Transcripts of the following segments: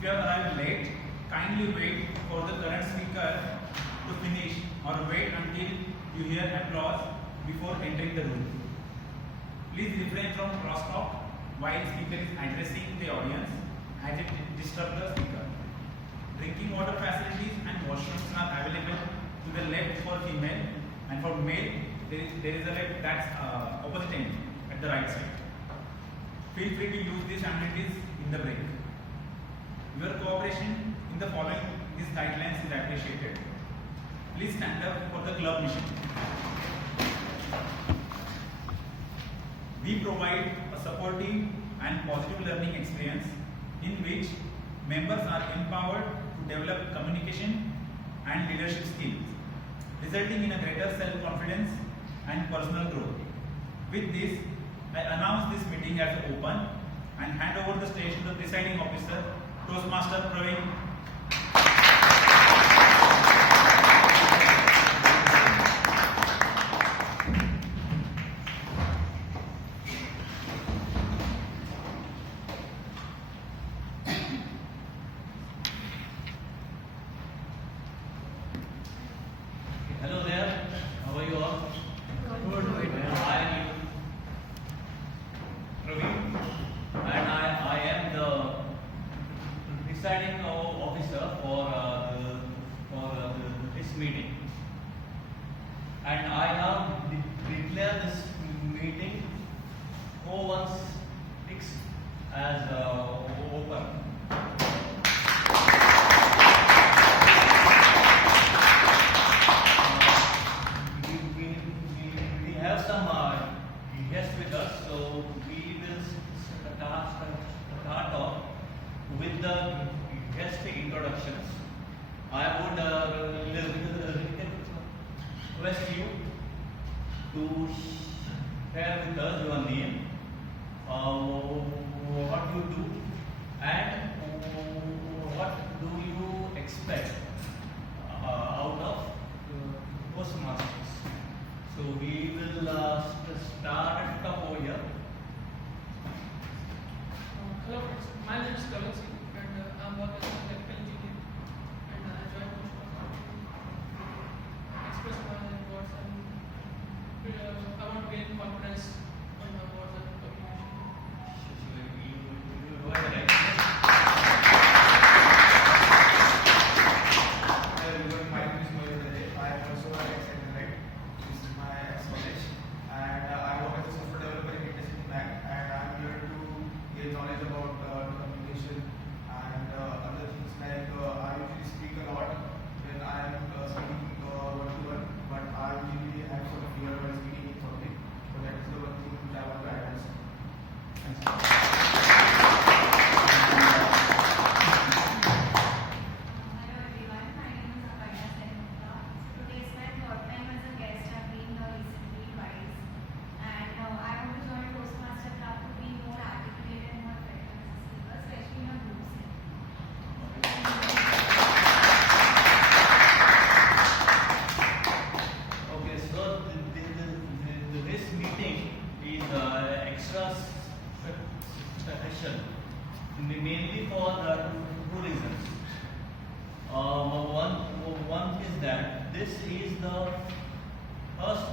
If you have arrived late, kindly wait for the current speaker to finish or wait until you hear applause before entering the room. Please refrain from crosstalk while speaker is addressing the audience as it disturbs the speaker. Drinking water facilities and washrooms are available to the left for female, and for male there is a left that's opposite end at the right side. Feel free to use these amenities in the break. Your cooperation in the following these guidelines is appreciated. Please stand up for the club mission. We provide a supportive and positive learning experience in which members are empowered to develop communication and leadership skills, resulting in a greater self-confidence and personal growth. With this, I announce this meeting as open and hand over the stage to the presiding officer, Toastmaster Praveen. Hello there, how are you all? Good. I am Praveen, and I am the presiding officer for this meeting. And I have declared this meeting 416 as open. We have some guests with us, so we will start off with the guest introductions. I would request you to share with us your name, what you do, and what do you expect out of Toastmasters. So we will start at the over here. Hello friends, my name is Kavin Singh and I'm working as a electrical engineer, and I joined Toastmasters to express my words, and I want to gain confidence on my words and communication. You go ahead. Hi everyone, my name is Mohammed Adil. I am also an ex-Agnel. This is my ex-college, and I work as a software developer in Industry Bank, and I am here to gain knowledge about communication and other things like I usually speak a lot when I am speaking one-to-one, but I usually have sort of fear while speaking in public. So that is the one thing which I want to address. Thanks. Okay, so this meeting is extra special, mainly for two reasons. One is that this is the first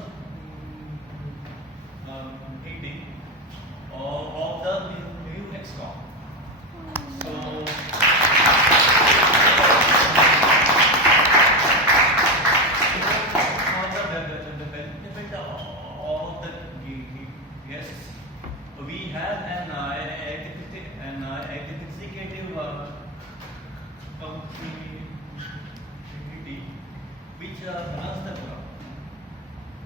meeting of the new EXCOM. So for the benefit of the guests, we have an executive committee which runs the club,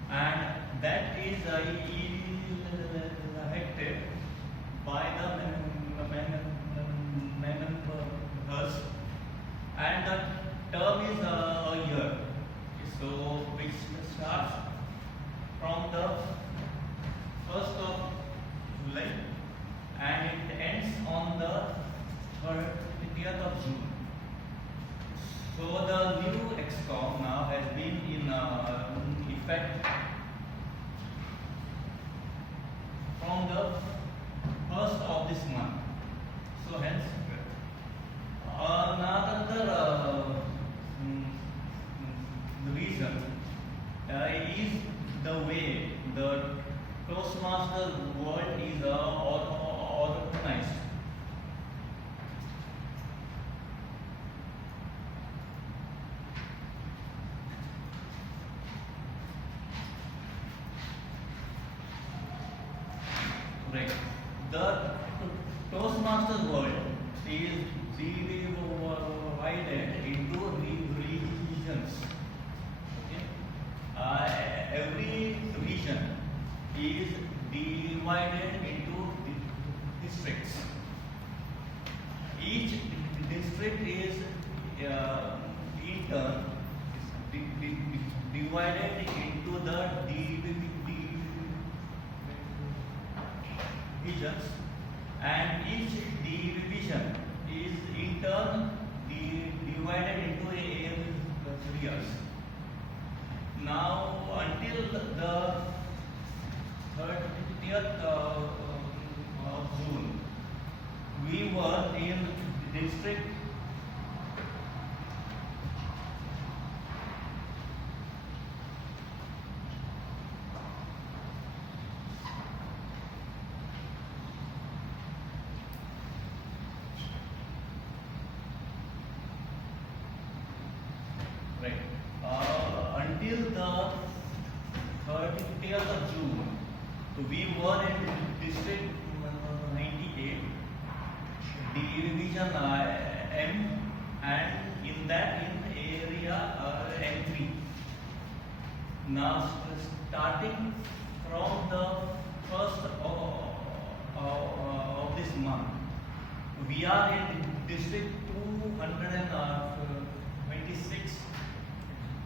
and that is elected by the members, and the term is a year. So which starts from the 1st of July and it ends on the 30th of June. So the new EXCOM now has been in effect from the 1st of this month. So hence Toastmasters world is organized. Right. The Toastmasters world is divided into regions. Okay. Every region is divided into districts. Each district is in turn divided into the divisions, and each division is in turn divided into areas. Now, until the 30th of June, we were in district right. Until the 30th of June, we were in district 98, division M, and in that in area M3. Now, starting from the first of this month, we are in district 226,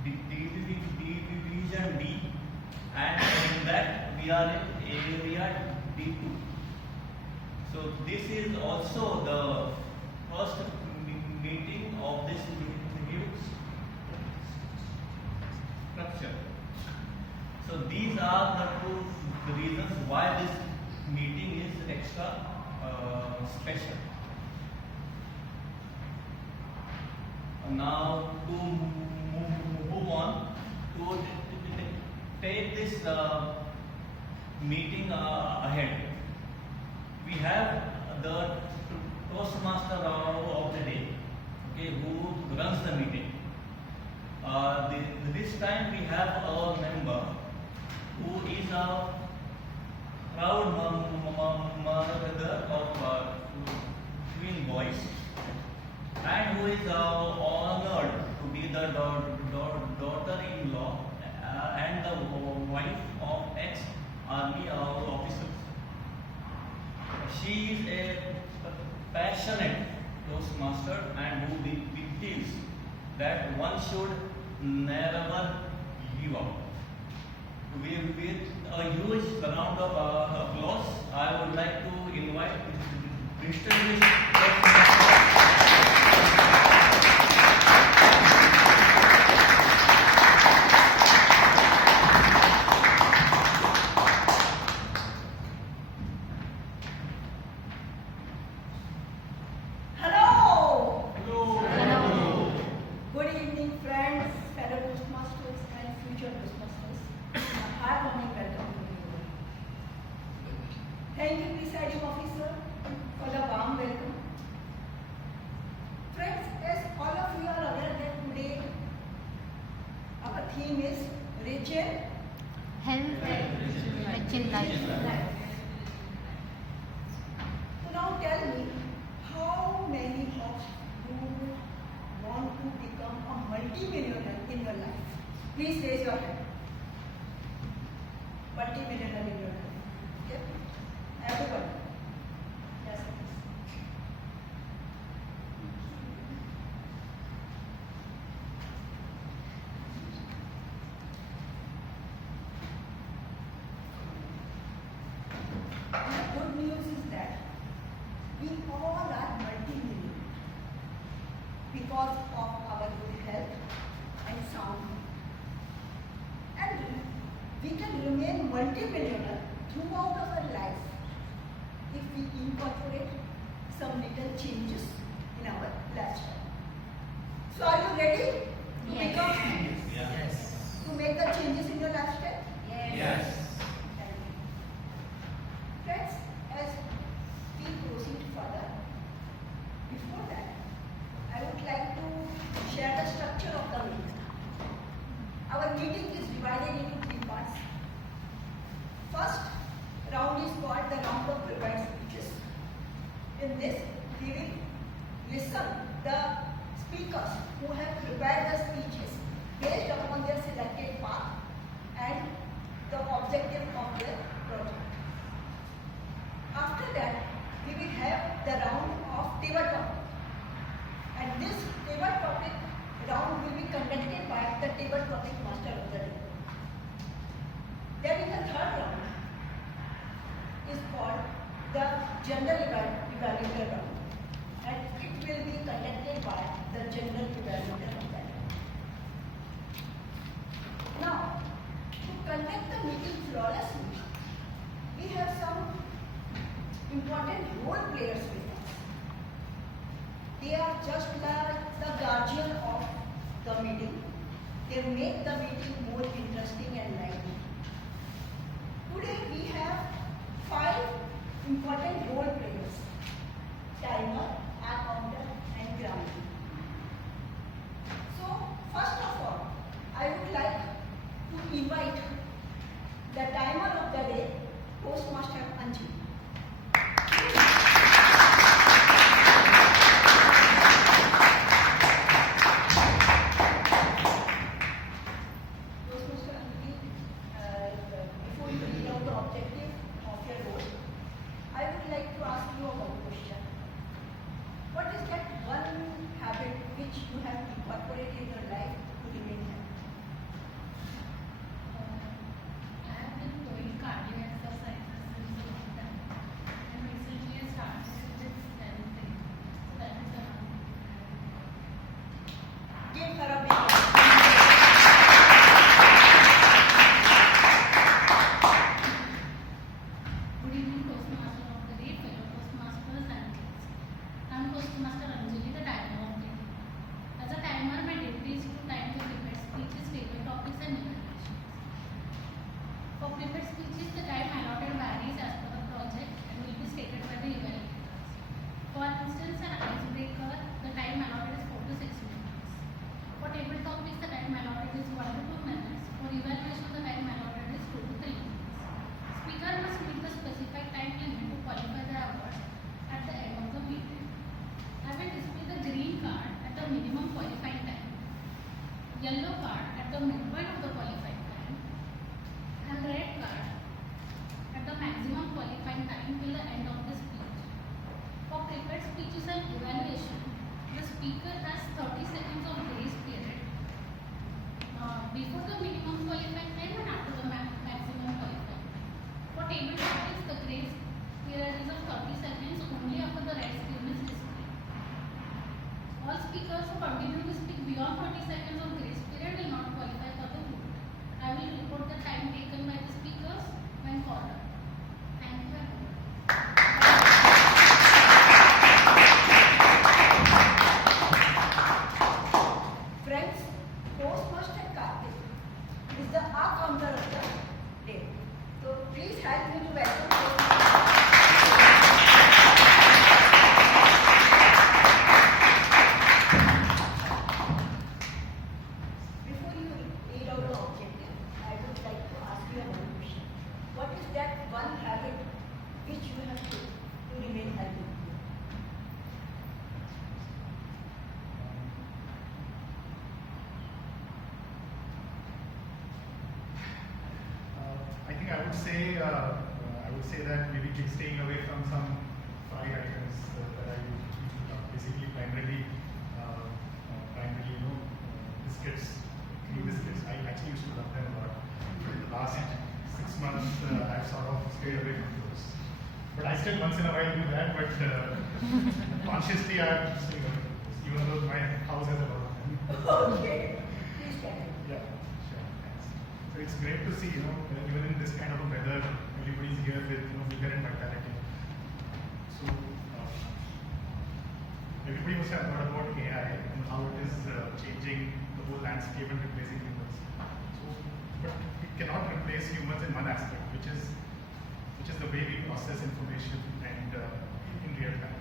division D, and in that we are in area D2. So this is also the first meeting of this new structure. So these are the two reasons why this meeting is extra special. Now to move on to take this meeting ahead, we have the Toastmaster of the day, okay, who runs the meeting. This time we have a member who is a proud mother of twin boys, and who is honored to be the daughter-in-law and the wife of ex-army officers. She is a passionate Toastmaster and who believes that one should never give up. With a huge round of applause, I would like to invite distinguished Hello! Hello. Good evening, friends, fellow Toastmasters and future Toastmasters. A heartwarming welcome to you. Thank you, presiding officer, for the warm welcome. Friends, as all of you are aware that today our theme is Rachel Health, Rachel life. So now tell me, how many of you want to become a multi-millionaire in your life? Please raise your hand. Multi-millionaire in your life. Okay? Everybody. Yes, please. The good news is that we all are multi-millionaire because of our good health and sound mind. And we can remain multi-millionaire throughout our life if we incorporate some little changes in our lifestyle. So are you ready to Yes. become, Yes. to make the changes in your lifestyle? Yes. Thank you. prepared speeches. In this, we will listen the speakers who have prepared the speeches based upon their selected path and the objective of their project. After that, we will have the round of table topic. And this table topic round will be conducted by the table topic master of the day. Then in the third round is called the general evaluator round. And it will be conducted by the general evaluator of that. Now, to conduct the meeting flawlessly, we have some important role players with us. They are just like the guardian of the meeting. They make the meeting more interesting and lively. Today we have 5 important role players: timer, counter, and ground. So, first of all, I would like to invite the timer of the day, Toastmaster Anji. Toastmaster Anji, before you read out the objective of your role, I would like to ask you a question. What is that one habit which you have incorporated in your life to remain happy? I have been doing cardio exercises since a long time, and recently I started with dancing. So that is one. Give her a big round. Good evening, Toastmaster of the day, fellow Toastmasters and guests. I am Toastmaster Anjali, the timer of the day. As a timer, my duty is to time the prepared speeches, table topics, and evaluations. For prepared speeches, the time allotted varies as per the project and will be stated by the evaluators. For instance, an icebreaker, the time allotted is 4 to 6 minutes. For table topics, the time allotted is 1 to 2 minutes. For evaluation, the time allotted is 2 to 3 minutes. Speaker must meet the specified time limit to qualify the award at the end of the meeting. I will display the green card at the minimum qualifying time, yellow card at the midpoint of the qualifying time, and red card at the maximum qualifying time till the end of the speech. For prepared speeches and evaluation, the speaker has 30 seconds of grace period before the minimum qualifying time and after the maximum qualifying time. For table topics, the grace period is of 30 seconds only after the red screen is displayed. All speakers who continue to speak beyond 30 seconds of grace period will not qualify for the vote. I will report the time taken by the speakers when called up. Thank you. Friends, Toastmaster Karthik is the counter of the day. So please help me to welcome Toastmaster. Before you read out the objective, I would like to ask you another question. What is that one habit which you have to remain healthy? I think I would say that maybe staying away from some fried items that I usually love. Basically, primarily, biscuits, cream biscuits. I actually used to love them a lot. For the last 6 months, I've sort of stayed away from those. But I still once in a while do that. But consciously, I'm staying away from those, even though my house has a lot of them. Okay, please tell me. Yeah, sure. Thanks. So it's great to see, even in this kind of a weather, everybody's here with, vigor and vitality. So everybody must have heard about AI and how it is changing the whole landscape and replacing humans. So, but it cannot replace humans in one aspect, which is the way we process information and in real time.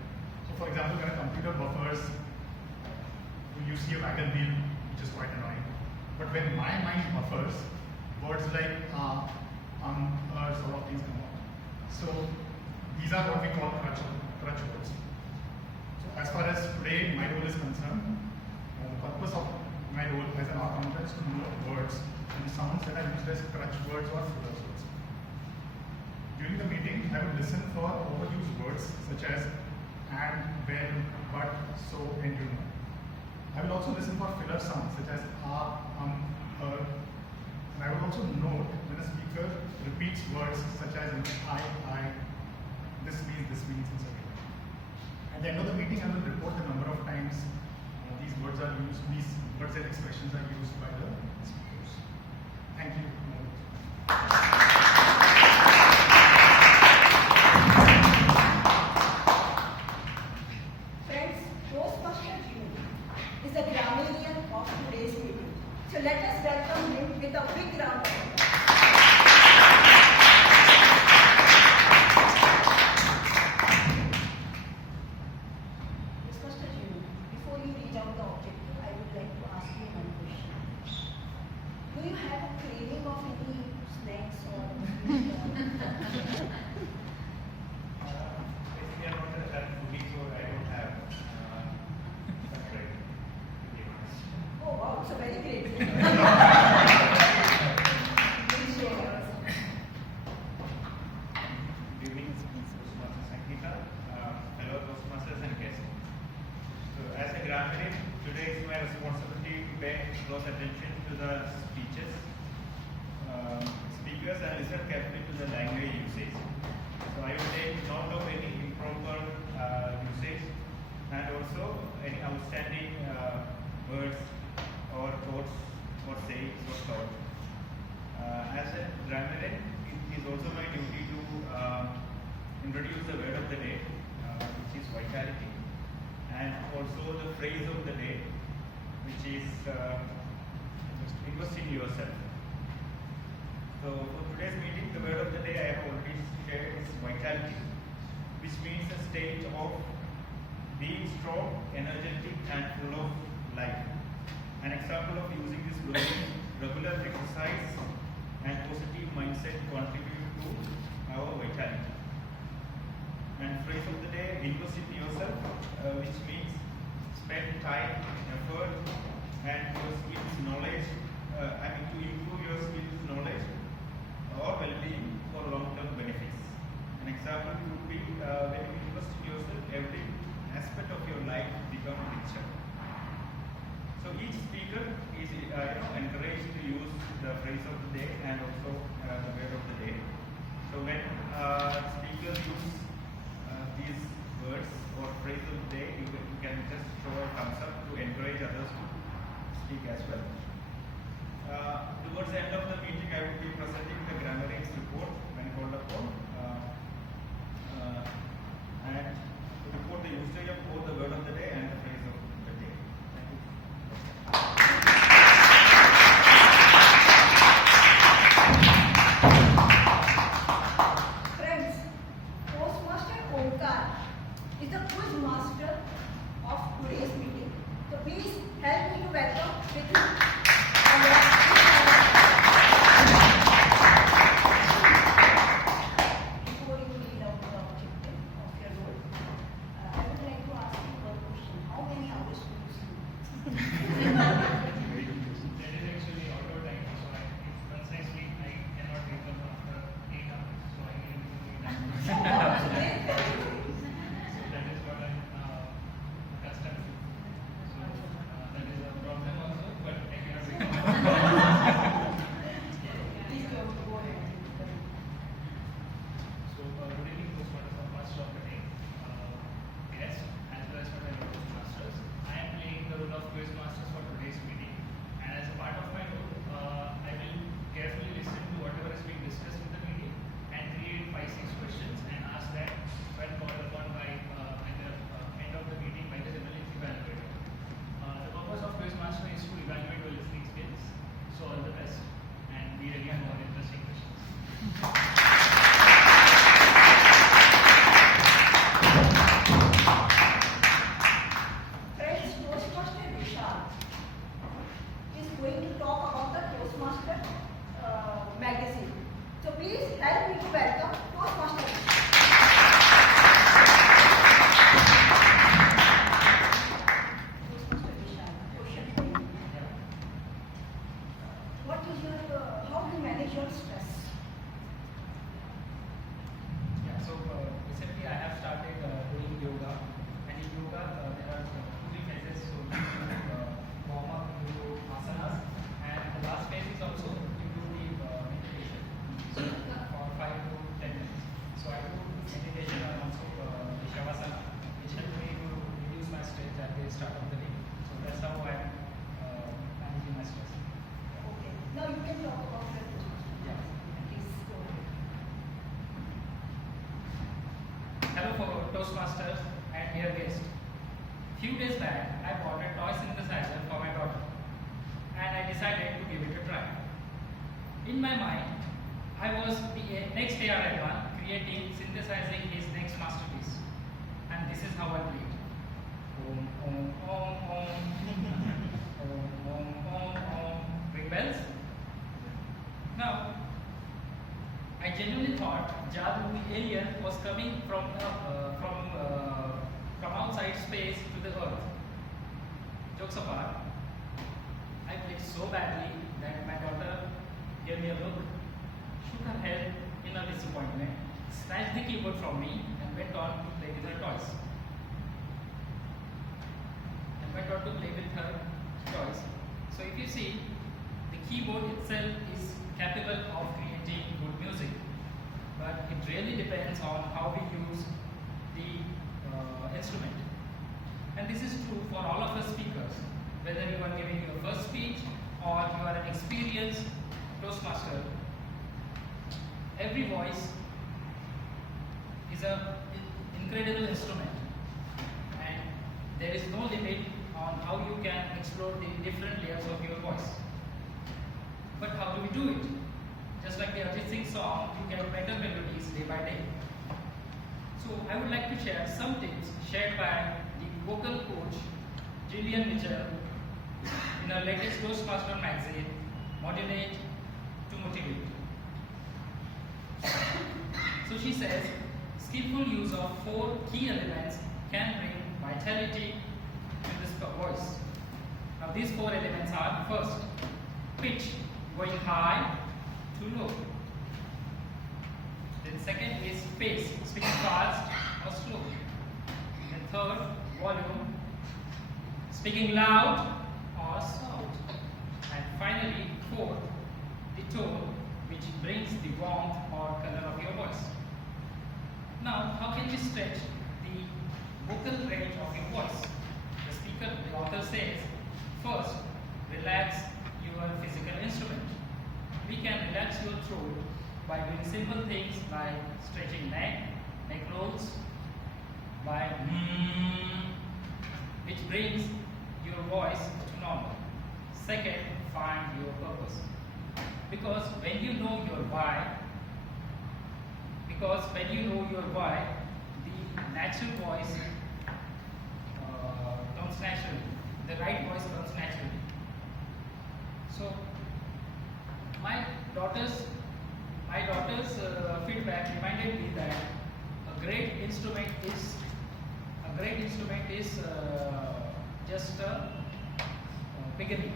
So, for example, when a computer buffers, you see a wagon wheel, which is quite annoying. But when my mind buffers, words like sort of things come out. So these are what we call crutch words. So as far as today my role is concerned, the purpose of my role as an art counter is to know words and sounds that are used as crutch words or filler words. During the meeting, I would listen for overused words such as and, when, but, so, and you know. I will also listen for filler sounds such as and I will also note when a speaker repeats words such as I, this means, etc. At the end of the meeting, I will report the number of times these words and expressions are used by the speakers. Thank you. Friends, Toastmaster June is the grammarian of today's meeting. So let us welcome him with a big round of applause. Toastmaster June, before you read out the objective, I would like to ask you one question. Do you have a craving of any snacks or Basically, I'm not a foodie, so I don't have separate, to be honest. Oh wow, so very great. Please share yours. Good evening, Toastmasters Sankita, fellow Toastmasters and guests. So, as a grammarian, today is my responsibility to pay close attention to the speeches, speakers, and listen carefully to the language usage. So, I will take note of any improper usage and also any outstanding words or quotes or sayings or thoughts. As a grammarian, it is also my duty to introduce the word of the day, which is vitality, and also the phrase of the day, which is invest in yourself. So for today's meeting, the word of the day I have already shared is vitality, which means a state of being strong, energetic, and full of life. An example of using this word is regular exercise and positive mindset contribute to our vitality. And phrase of the day, invest in yourself, which means spend time, effort, and your skills, knowledge, to improve your skills, knowledge, or well-being for long-term benefits. An example would be when you invest in yourself, every aspect of your life becomes richer. So each speaker is encouraged to use the phrase of the day and also the word of the day. So when speakers use these words or phrase of the day, you can just show a thumbs up to encourage others to speak as well. Towards the end of the meeting, I will be presenting the grammarian's report when called upon, and to report the usage of both the word of the day and the phrase of the day. Thank you. Friends, Toastmaster Omkar is the quiz master of today's meeting. So please help me to welcome with him. Before you read out the objective of your role, I would like to ask you one question. How many hours do you sleep? That is actually out of time, so once I sleep, I cannot wake up after 8 hours, so I need to be done. So that is what I'm accustomed to. So that is a problem also, but Toastmasters and dear guest. Few days back, I bought a toy synthesizer for my daughter and I decided to give it a try. In my mind, I was the next AR creating, synthesizing his next masterpiece. And this is how I played. Om, om, om, om. Om, om, om, om. Ring bells? Now, I genuinely thought Jadu the alien was coming from outside space to the earth. Jokes apart, I played so badly that my daughter gave me a look, shook her head in a disappointment, snatched the keyboard from me and went on to play with her toys. So if you see, the keyboard itself is capable of creating good music, but it really depends on how we use the instrument. And this is true for all of us speakers, whether you are giving your first speech or you are an experienced Toastmaster. Every voice is an incredible instrument, and there is no limit on how you can explore the different layers of your voice. But how do we do it? Just like the Arjit Singh song, you get better melodies day by day. So I would like to share some tips shared by the vocal coach Gillian Mitchell in her latest Toastmaster magazine, Modulate to Motivate. So she says, skillful use of 4 key elements can bring vitality to this voice. Now these 4 elements are: first, pitch, going high to low. Then second is pace, speaking fast or slow. Then third, volume, speaking loud or soft. And finally, fourth, the tone, which brings the warmth or color of your voice. Now, how can we stretch the vocal range of your voice? The author says, first, relax your physical instrument. We can relax your throat by doing simple things like stretching neck rolls, by which brings your voice to normal. Second, find your purpose. Because when you know your why, the natural voice comes naturally. The right voice comes naturally. So my daughter's feedback reminded me that a great instrument is just a beginning.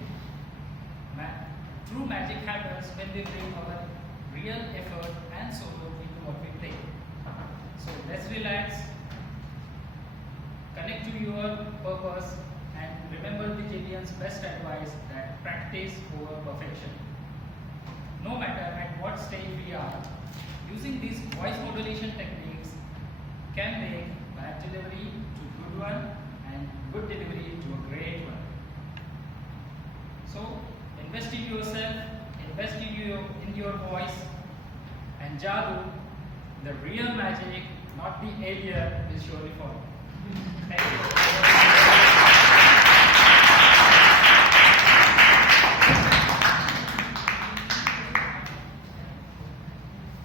True magic happens when we bring our real effort and soul into what we play. So let's relax, connect to your purpose, and remember the Gillian's best advice that practice over perfection. No matter at what stage we are, using these voice modulation techniques can make bad delivery to good one and good delivery to a great one. So invest in yourself, invest in your voice, and Jadu, the real magic, not the alien, will surely follow. Thank you.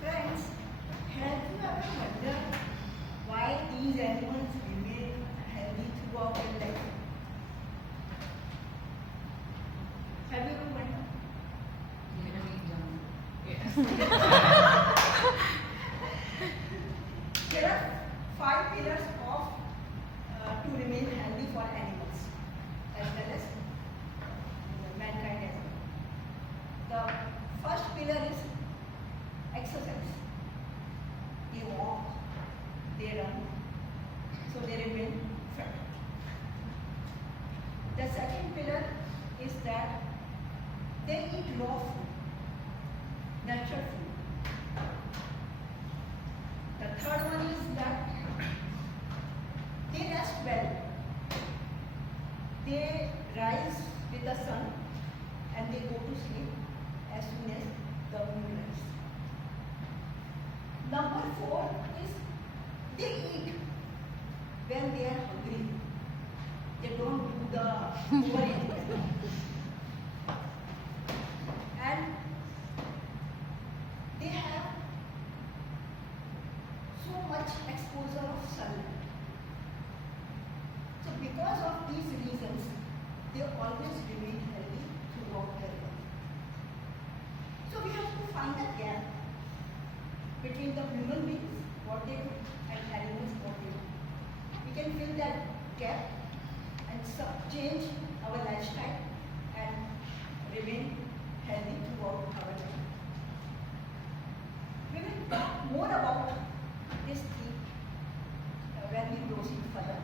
Friends, have you ever wondered why these animals remain healthy throughout their life? Have you ever wondered? There are 5 pillars to remain healthy for animals as well as mankind as well. The first pillar is exercise. They walk, they run, so they remain fit. The second pillar is that they eat raw food, natural food. The third one is that they rest well. They rise with the sun and they go to sleep as soon as the moon rises. Number 4 is they eat when they are hungry. They don't do the overeating. And they have so much exposure of sunlight. So because of these reasons, they always remain healthy throughout their life. So we have to find a gap between the human beings, what they do, and animals, what they do. We can fill that gap and change our lifestyle and remain healthy throughout our life. We will talk more about this thing when we proceed further.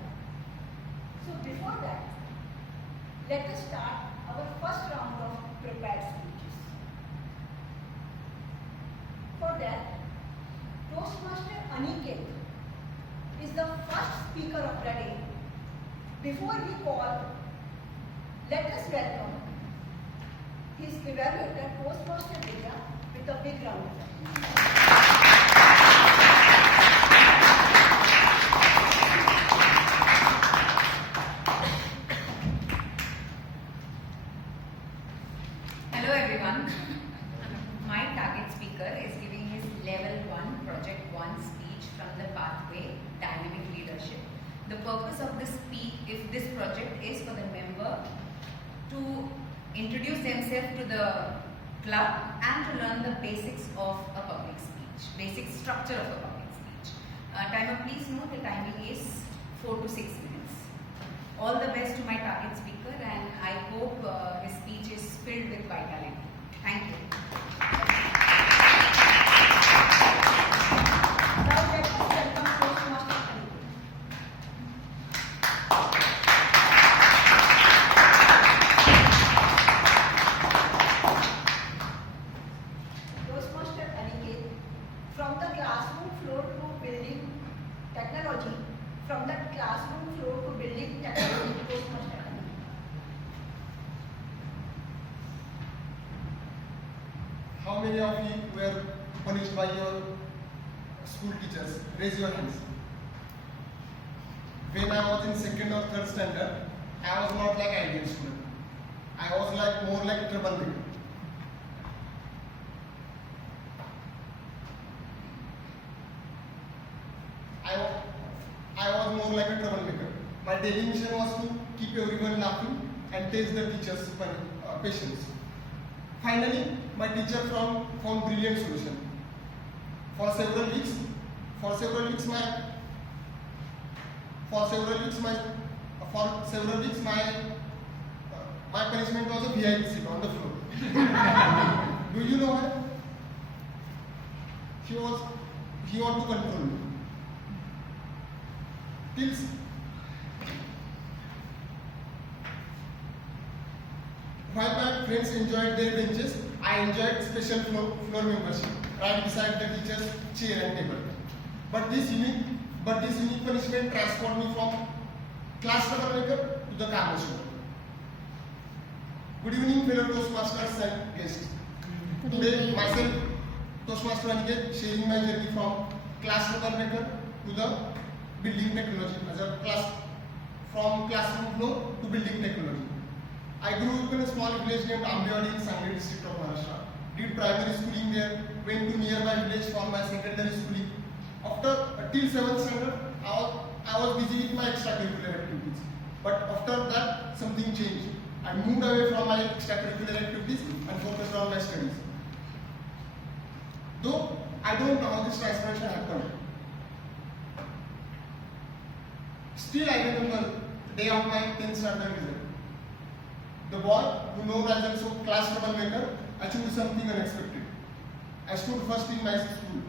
So before that, let us start our first round of prepared speeches. For that, Toastmaster Aniket is the first speaker of the day. Before we call, let us welcome his evaluator, Toastmaster Vidya, with a big round of applause. Hello everyone. My target speaker is giving his level 1 project 1 speech from the pathway dynamic leadership. The purpose of this project is for the member to introduce themselves to the club and to learn the basics of a public speech, basic structure of a public speech. Timer, please note the timing is 4 to 6 minutes. All the best to my target speaker, and I hope his speech is filled with vitality. Thank you. Now let us welcome Toastmaster Aniket. Toastmaster Aniket, from the classroom floor to building technology, from the classroom floor to building technology, Toastmaster Aniket. How many of you were punished by your school teachers? Raise your hands. When I was in second or third standard, I was not like ideal student. I was like more like troublemaker. I was more like a troublemaker. My daily mission was to keep everyone laughing and test the teacher's patience. Finally, my teacher found brilliant solution. For several weeks, my punishment was a VIP seat on the floor. Do you know why? He wanted to control me. While my friends enjoyed their benches, I enjoyed special floor membership right beside the teacher's chair and table. But this unique punishment transformed me from class troublemaker to the calm student. Good evening, fellow Toastmasters and guests. Today, myself, Toastmaster Aniket, sharing my journey from class troublemaker to the building technology, from classroom floor to building technology. I grew up in a small village named Ambewadi in Sangli district of Maharashtra. Did primary schooling there, went to nearby village for my secondary schooling. Till 7th standard, I was busy with my extracurricular activities. But after that, something changed. I moved away from my extracurricular activities and focused on my studies. Though I don't know how this transformation happened, still I remember the day of my 10th standard result. The boy, who known as also class troublemaker, achieved something unexpected. I stood first in my school.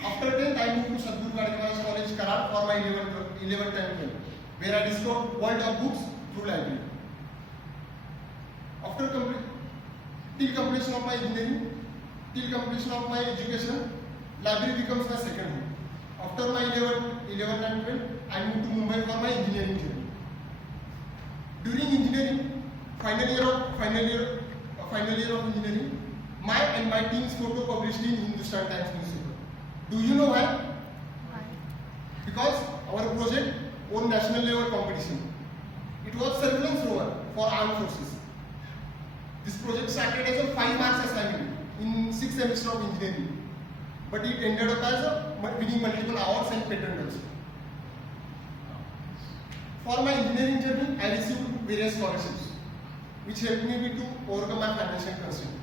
After 10th, I moved to Sadhguru Gadkar College, Karar for my 11th and 12th, where I discovered world of books through library. Till completion of my engineering, till completion of my education, library becomes my second home. After my 11th and 12th, I moved to Mumbai for my engineering journey. During engineering, final year of engineering, my team's photo published in Hindustan Times newspaper. Do you know why? because our project won national level competition. It was surveillance rover for armed forces. This project started as a 5 marks assignment in 6th semester of engineering, but it ended up as a winning multiple awards and patent also. For my engineering journey, I received various scholarships, which helped me to overcome my financial constraint.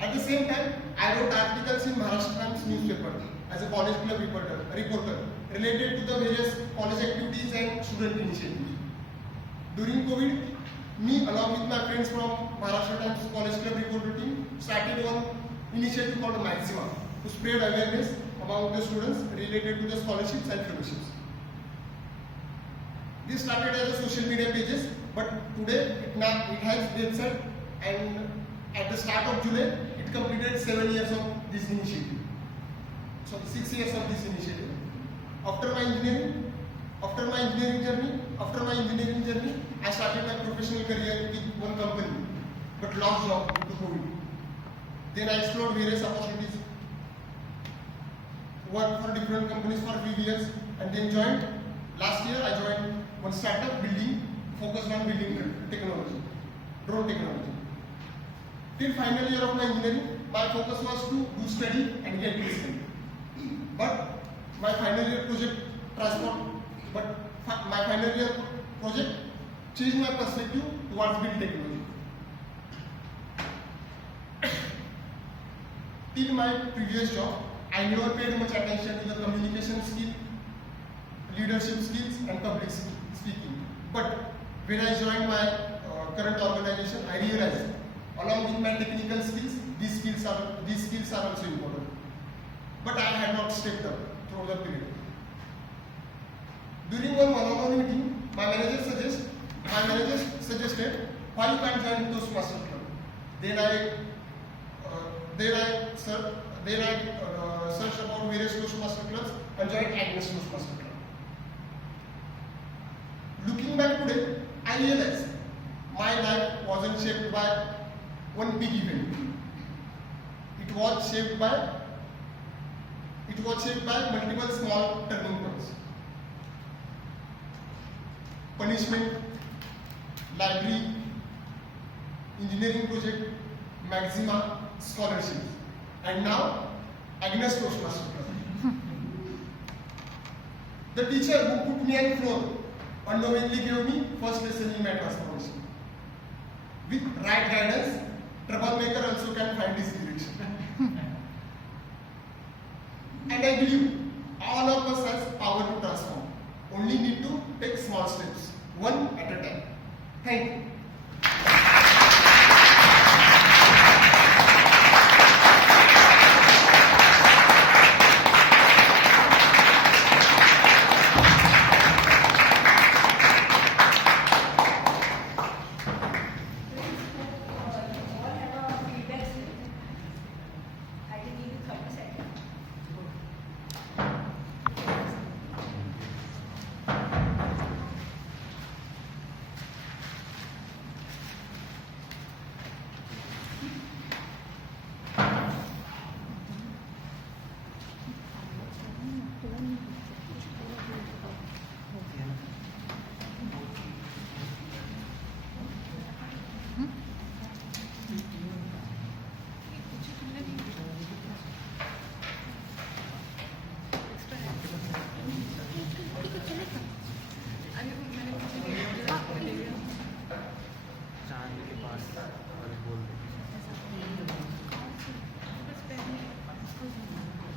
At the same time, I wrote articles in Maharashtra Times newspaper as a college club reporter related to the various college activities and student initiatives. During COVID, me along with my friends from Maharashtra Times college club reporter team started one initiative called Maxima to spread awareness among the students related to the scholarships and fellowships. This started as a social media pages, but today it has website, and at the start of July, it completed 7 years of this initiative. So 6 years of this initiative. After my engineering journey, I started my professional career with one company, but lost job due to COVID. Then I explored various opportunities, worked for different companies for a few years, and then last year I joined one startup focused on building technology, drone technology. Till final year of my engineering, my focus was to do study and get placement. But my final year project changed my perspective towards build technology. Till my previous job, I never paid much attention to the communication skill, leadership skills, and public speaking. But when I joined my current organization, I realized, along with my technical skills, these skills are also important. But I had not stepped up through the period. During one one-on-one meeting, my manager suggested, why you can't join Toastmasters club? Then I searched about various Toastmasters clubs and joined Agnel Toastmasters club. Looking back today, I realized my life wasn't shaped by one big event. It was shaped by multiple small turning points. Punishment, library, engineering project, Maxima, scholarships, and now Agnel Toastmasters Club. The teacher who put me on the floor unknowingly gave me first lesson in my transformation. With right guidance, troublemaker also can find his direction. And I believe all of us has power to transform. Only need to take small steps, one at a time. Thank you.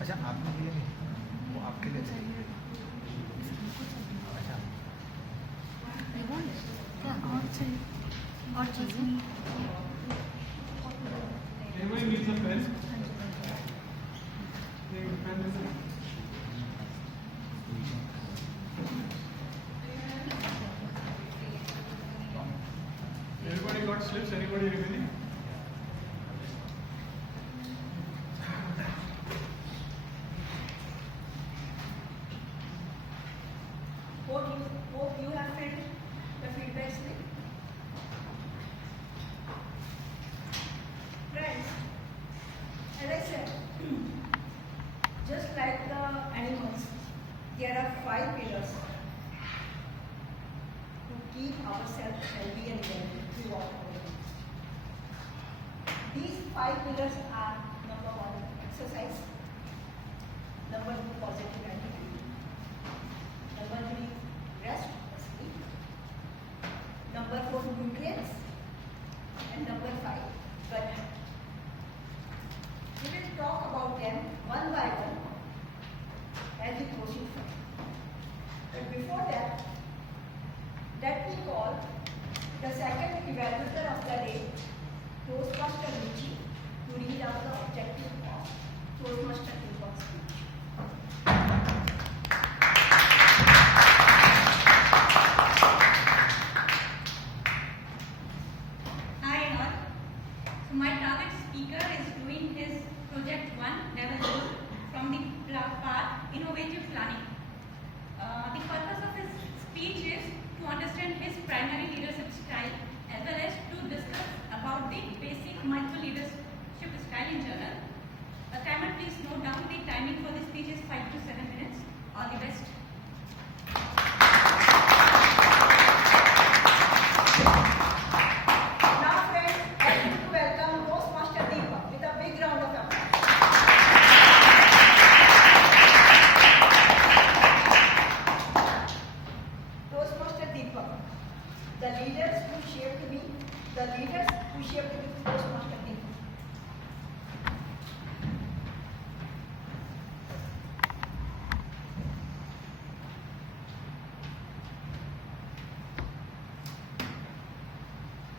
अच्छा आपके लिए नहीं, वो आपके लिए चाहिए। अच्छा और चाहिए और चीज़ें Everybody needs a pen. Everybody got slips? Anybody remaining? Hope you have filled the feedback slip. Friends, as I said, just like the animals, there are 5 pillars to keep ourselves healthy and well throughout our lives. These 5 pillars are: number 1, exercise; number 2, positive attitude; number 3, rest or sleep; number 4, nutrients; and number 5, gut health. We will talk about them one by one as we proceed further. But before that, let me call the second evaluator of the day, Toastmaster Ruchi, to read out the objective of Toastmaster Deepak's speech. Hi all. So my target speaker is doing his Project 1 level 2 from the part Innovative Planning. The purpose of his speech is to understand his primary leadership style as well as to discuss about the basic micro leadership style in general. Timer, please note down the timing for the speech is 5 to 7 minutes. All the best. Now friends, I want to welcome Toastmaster Deepak with a big round of applause. Toastmaster Deepak, the leaders who shaped me, Toastmaster Deepak.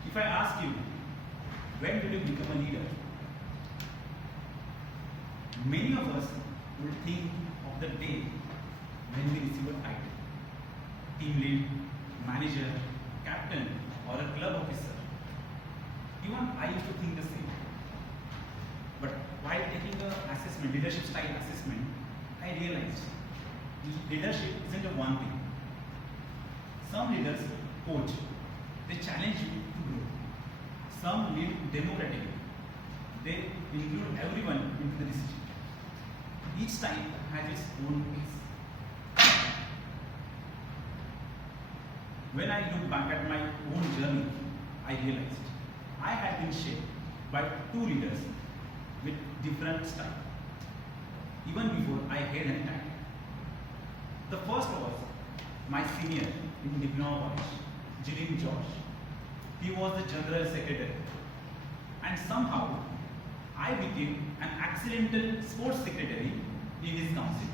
If I ask you, when did you become a leader? Many of us will think of the day when we receive a title: team lead, manager, captain, or a club officer. Even I used to think the same. But while taking the assessment, leadership style assessment, I realized leadership isn't a one thing. Some leaders coach, they challenge you to grow. Some lead democratically. They include everyone into the decision. Each type has its own pace. When I look back at my own journey, I realized I had been shaped by 2 leaders with different styles, even before I had any title. The first was my senior in Diploma College, Jilin George. He was the General Secretary, and somehow I became an accidental sports secretary in his council.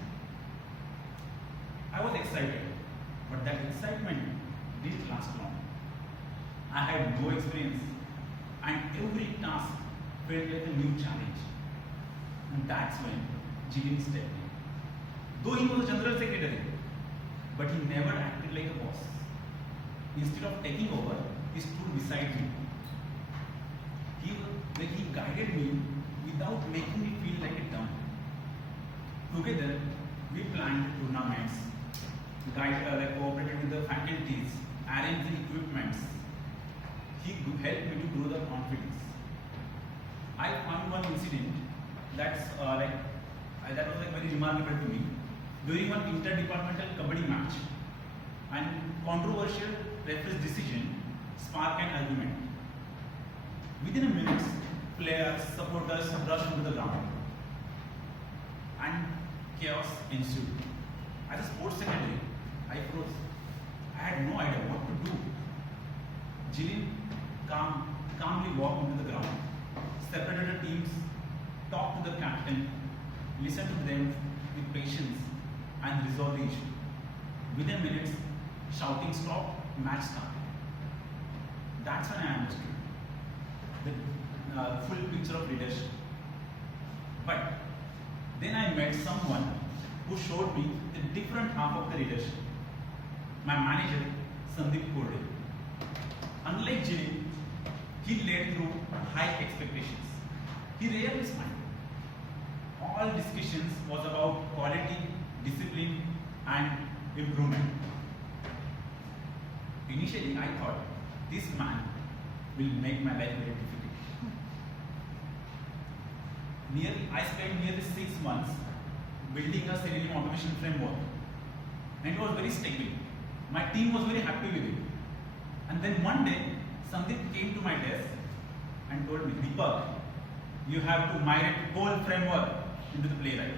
I was excited, but that excitement didn't last long. I had no experience, and every task felt like a new challenge. And that's when Jilin stepped in. Though he was a General Secretary, but he never acted like a boss. Instead of taking over, he stood beside me. He guided me without making me feel like a dumb. Together, we planned tournaments, cooperated with the faculties, arranged the equipments. He helped me to grow the confidence. I found one incident that was very remarkable to me. During one interdepartmental kabaddi match, and controversial referee's decision sparked an argument. Within a minute, players, supporters rushed into the ground, and chaos ensued. As a sports secretary, I froze. I had no idea what to do. Jilin calmly walked into the ground, separated the teams, talked to the captain, listened to them with patience, and resolved the issue. Within minutes, shouting stopped, match started. That's when I understood the full picture of leadership. But then I met someone who showed me the different half of the leadership. My manager, Sandeep Kode. Unlike Jilin, he led through high expectations. He rarely smiled. All discussions was about quality, discipline, and improvement. Initially, I thought this man will make my life very difficult. I spent nearly 6 months building a Selenium automation framework and it was very stable. My team was very happy with it. And then one day, Sandeep came to my desk and told me, Deepak, you have to migrate whole framework into the playwright.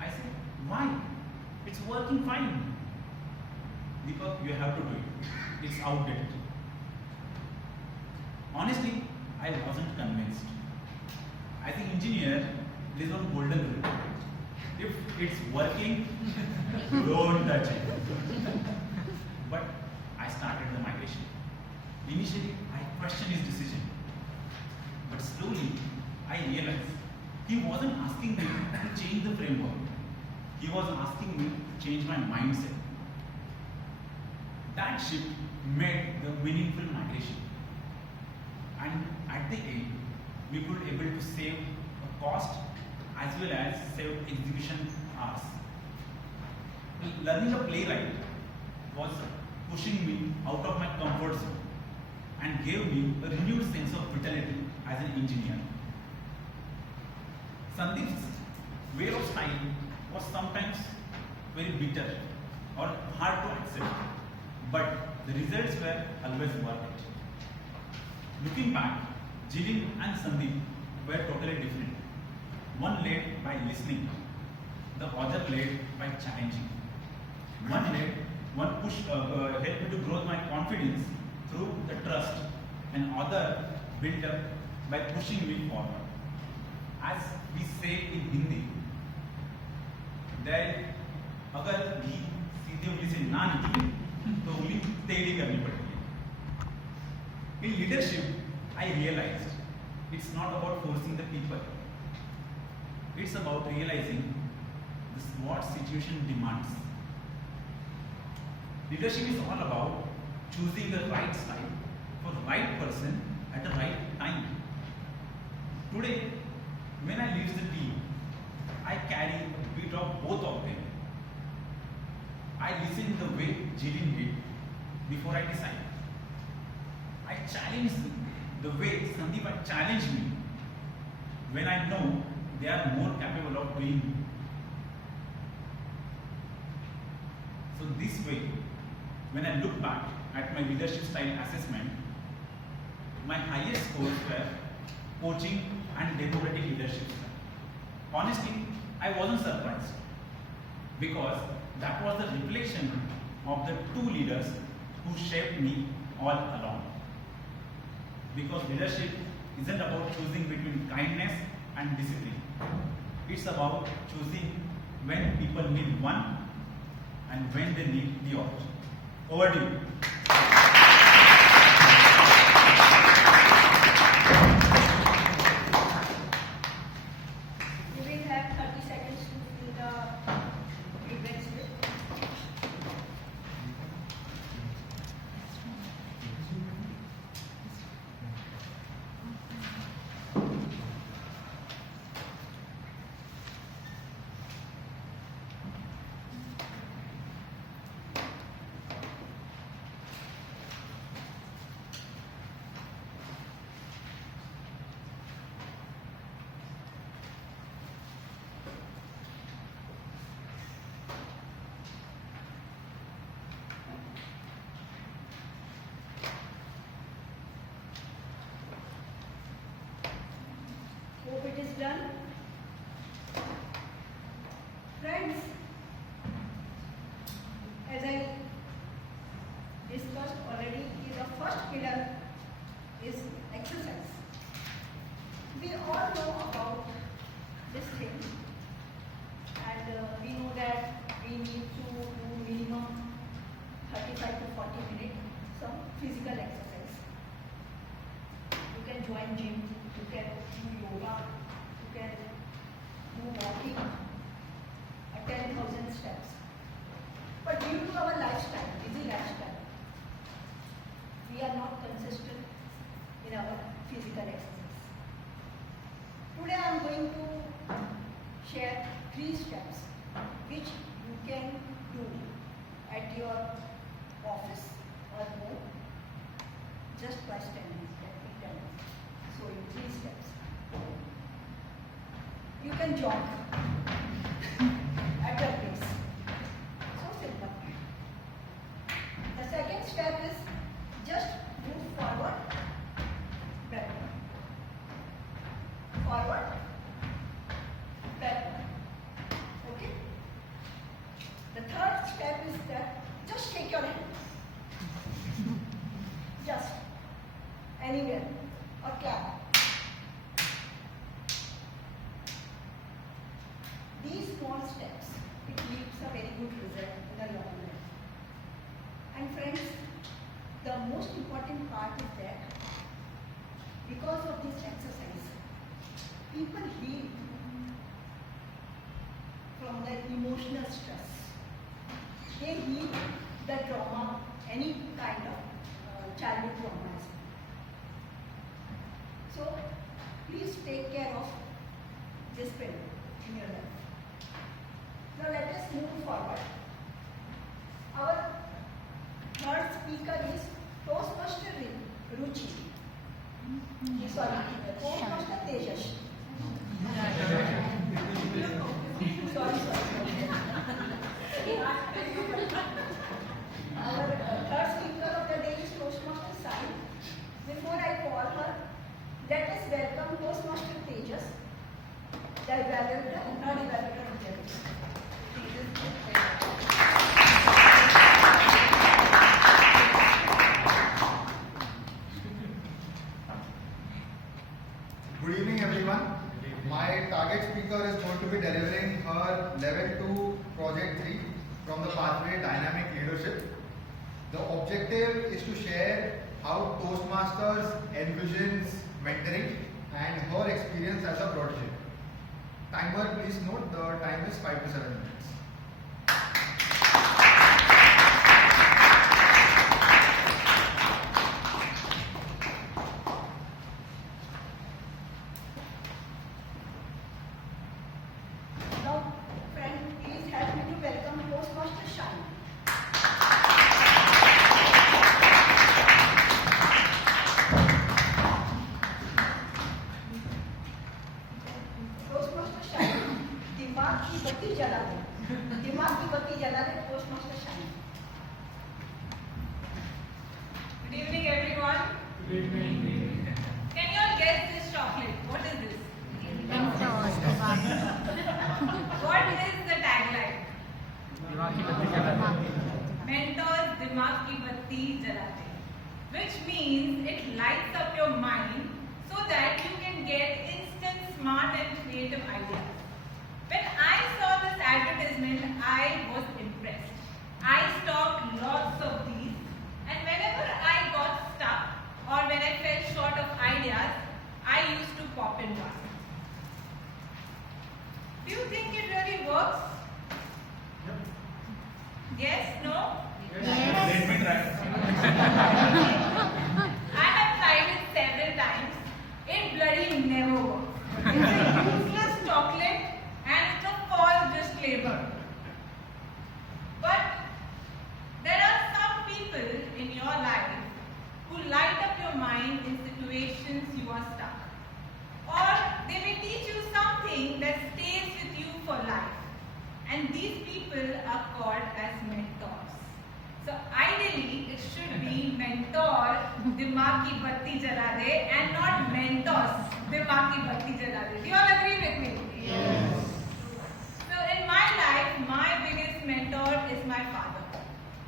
I said, why? It's working fine. Deepak, you have to do it. It's outdated. Honestly, I wasn't convinced. As an engineer, there is one golden rule. If it's working, don't touch it. But I started the migration. Initially, I questioned his decision. But slowly, I realized he wasn't asking me to change the framework. He was asking me to change my mindset. That shift made the meaningful migration. And at the end, we could able to save a cost as well as save execution hours. Learning a playwright was pushing me out of my comfort zone and gave me a renewed sense of vitality as an engineer. Sandeep's way of styling was sometimes very bitter or hard to accept, but the results were always worth it. Looking back, Jilin and Sandeep were totally different. One led by listening, the other led by challenging. One helped me to grow my confidence through the trust, and other built up by pushing me forward. As we say in Hindi, that अगर घी सीधे उंगली से ना निकले तो उंगली टेढ़ी करनी पड़ती है. In leadership, I realized it's not about forcing the people. It's about realizing what situation demands. Leadership is all about choosing the right style for the right person at the right time. Today, when I lead the team, I carry a bit of both of them. I listen the way Jilin did before I decide. I challenge the way Sandeep challenged me when I know they are more capable of doing. So this way, when I look back at my leadership style assessment, my highest scores were coaching and democratic leadership style. Honestly, I wasn't surprised because that was the reflection of the two leaders who shaped me all along. Because leadership isn't about choosing between kindness and discipline. It's about choosing when people need one and when they need the other. Over to you. We will have 30 seconds to fill the feedback slip. Hope it is done. Friends, as I discussed already, the first pillar is exercise. We all know about this thing, and we know that we need to do minimum 35 to 40 minutes some physical exercise. You can join gym, you can do yoga, you can do walking, 10,000 steps. But due to our lifestyle, busy lifestyle, we are not consistent in our physical exercise. Today I am going to share 3 steps which you can do at your office or home just by standing. So in 3 steps. You can jog at your place. step is just move forward, backward. Forward, backward. Okay? The third step is that just shake your hand. Just anywhere or clap. These small steps, it leaves a very good result in the long run. And friends, the most important part is that because of this exercise, people heal from their emotional stress. They heal the trauma, any kind of childhood trauma. So please take care of this pain in your life. Now let us move forward. Our third speaker is Toastmaster Ruchi. Sorry, Toastmaster Tejas. Sorry. Our third speaker of the day is Toastmaster Sai. Before I call her, let us welcome Toastmaster Tejas, the evaluator, not evaluator of judges. Good evening, everyone. My target speaker is going to be delivering her level 2 project 3 from the pathway Dynamic Leadership. The objective is to share how Toastmasters envisions mentoring and her experience as a protege. Timer, please note the time is 5 to 7 minutes. Now, friend, please help me to welcome Toastmaster Shine. Toastmaster Shine, दिमाग की बत्ती जला दे, दिमाग की बत्ती जला दे, Toastmaster Shine. Good evening, everyone. Good evening. Can you all guess this chocolate? What is this? What is the tagline? Mentors dimag ki batti jalate, which means it lights up your mind so that you can get instant smart and creative ideas. When I saw this advertisement, I was impressed. I stocked lots of these, and whenever I got stuck or when I fell short of ideas, I used to pop in one. Do you think it really works? Yes? No? Let me try. I have tried it several times. It bloody never works. It's a useless chocolate and it's a false disclaimer. But there are some people in your life who light up your mind in situations you are stuck. Or they may teach you something that stays with you for life. And these people are called as mentors. So ideally, it should be mentor dimag ki batti jala de and not mentors dimag ki batti jala de. Do you all agree with me? Yes. So in my life, my biggest mentor is my father.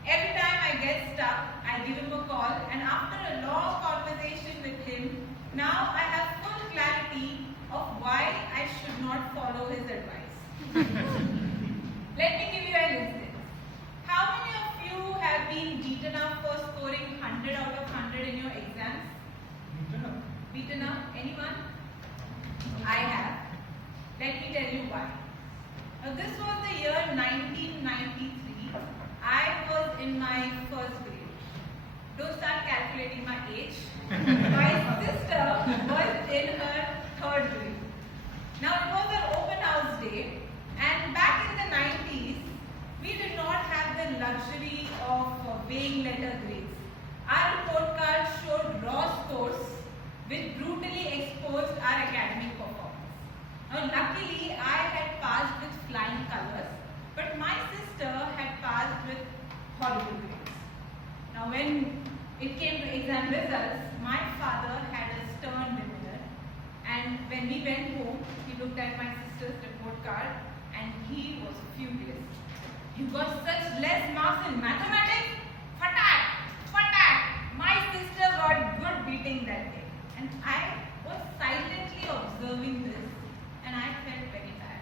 Every time I get stuck, I give him a call, and after a long conversation with him, now I have full clarity of why I should not follow his advice. Let me give you an instance. How many of you have been beaten up for scoring 100 out of 100 in your exams? Beaten up? Anyone? I have. Let me tell you why. Now this was the year 1993. I was in my first grade. Don't start calculating my age. My sister was in her third grade. Now it was an open house day, and back in the 90s, we did not have the luxury of weighing letter grades. Our report cards showed raw scores which brutally exposed our academic performance. Now luckily, I had passed with flying colors, but my sister had passed with horrible grades. Now when it came to exam results, my father had a stern demeanor, and when we went home, he looked at my sister's report card and he was furious. You got such less marks in mathematics? Fatak! Fatak! My sister got good beating that day, and I was silently observing this, and I felt very bad.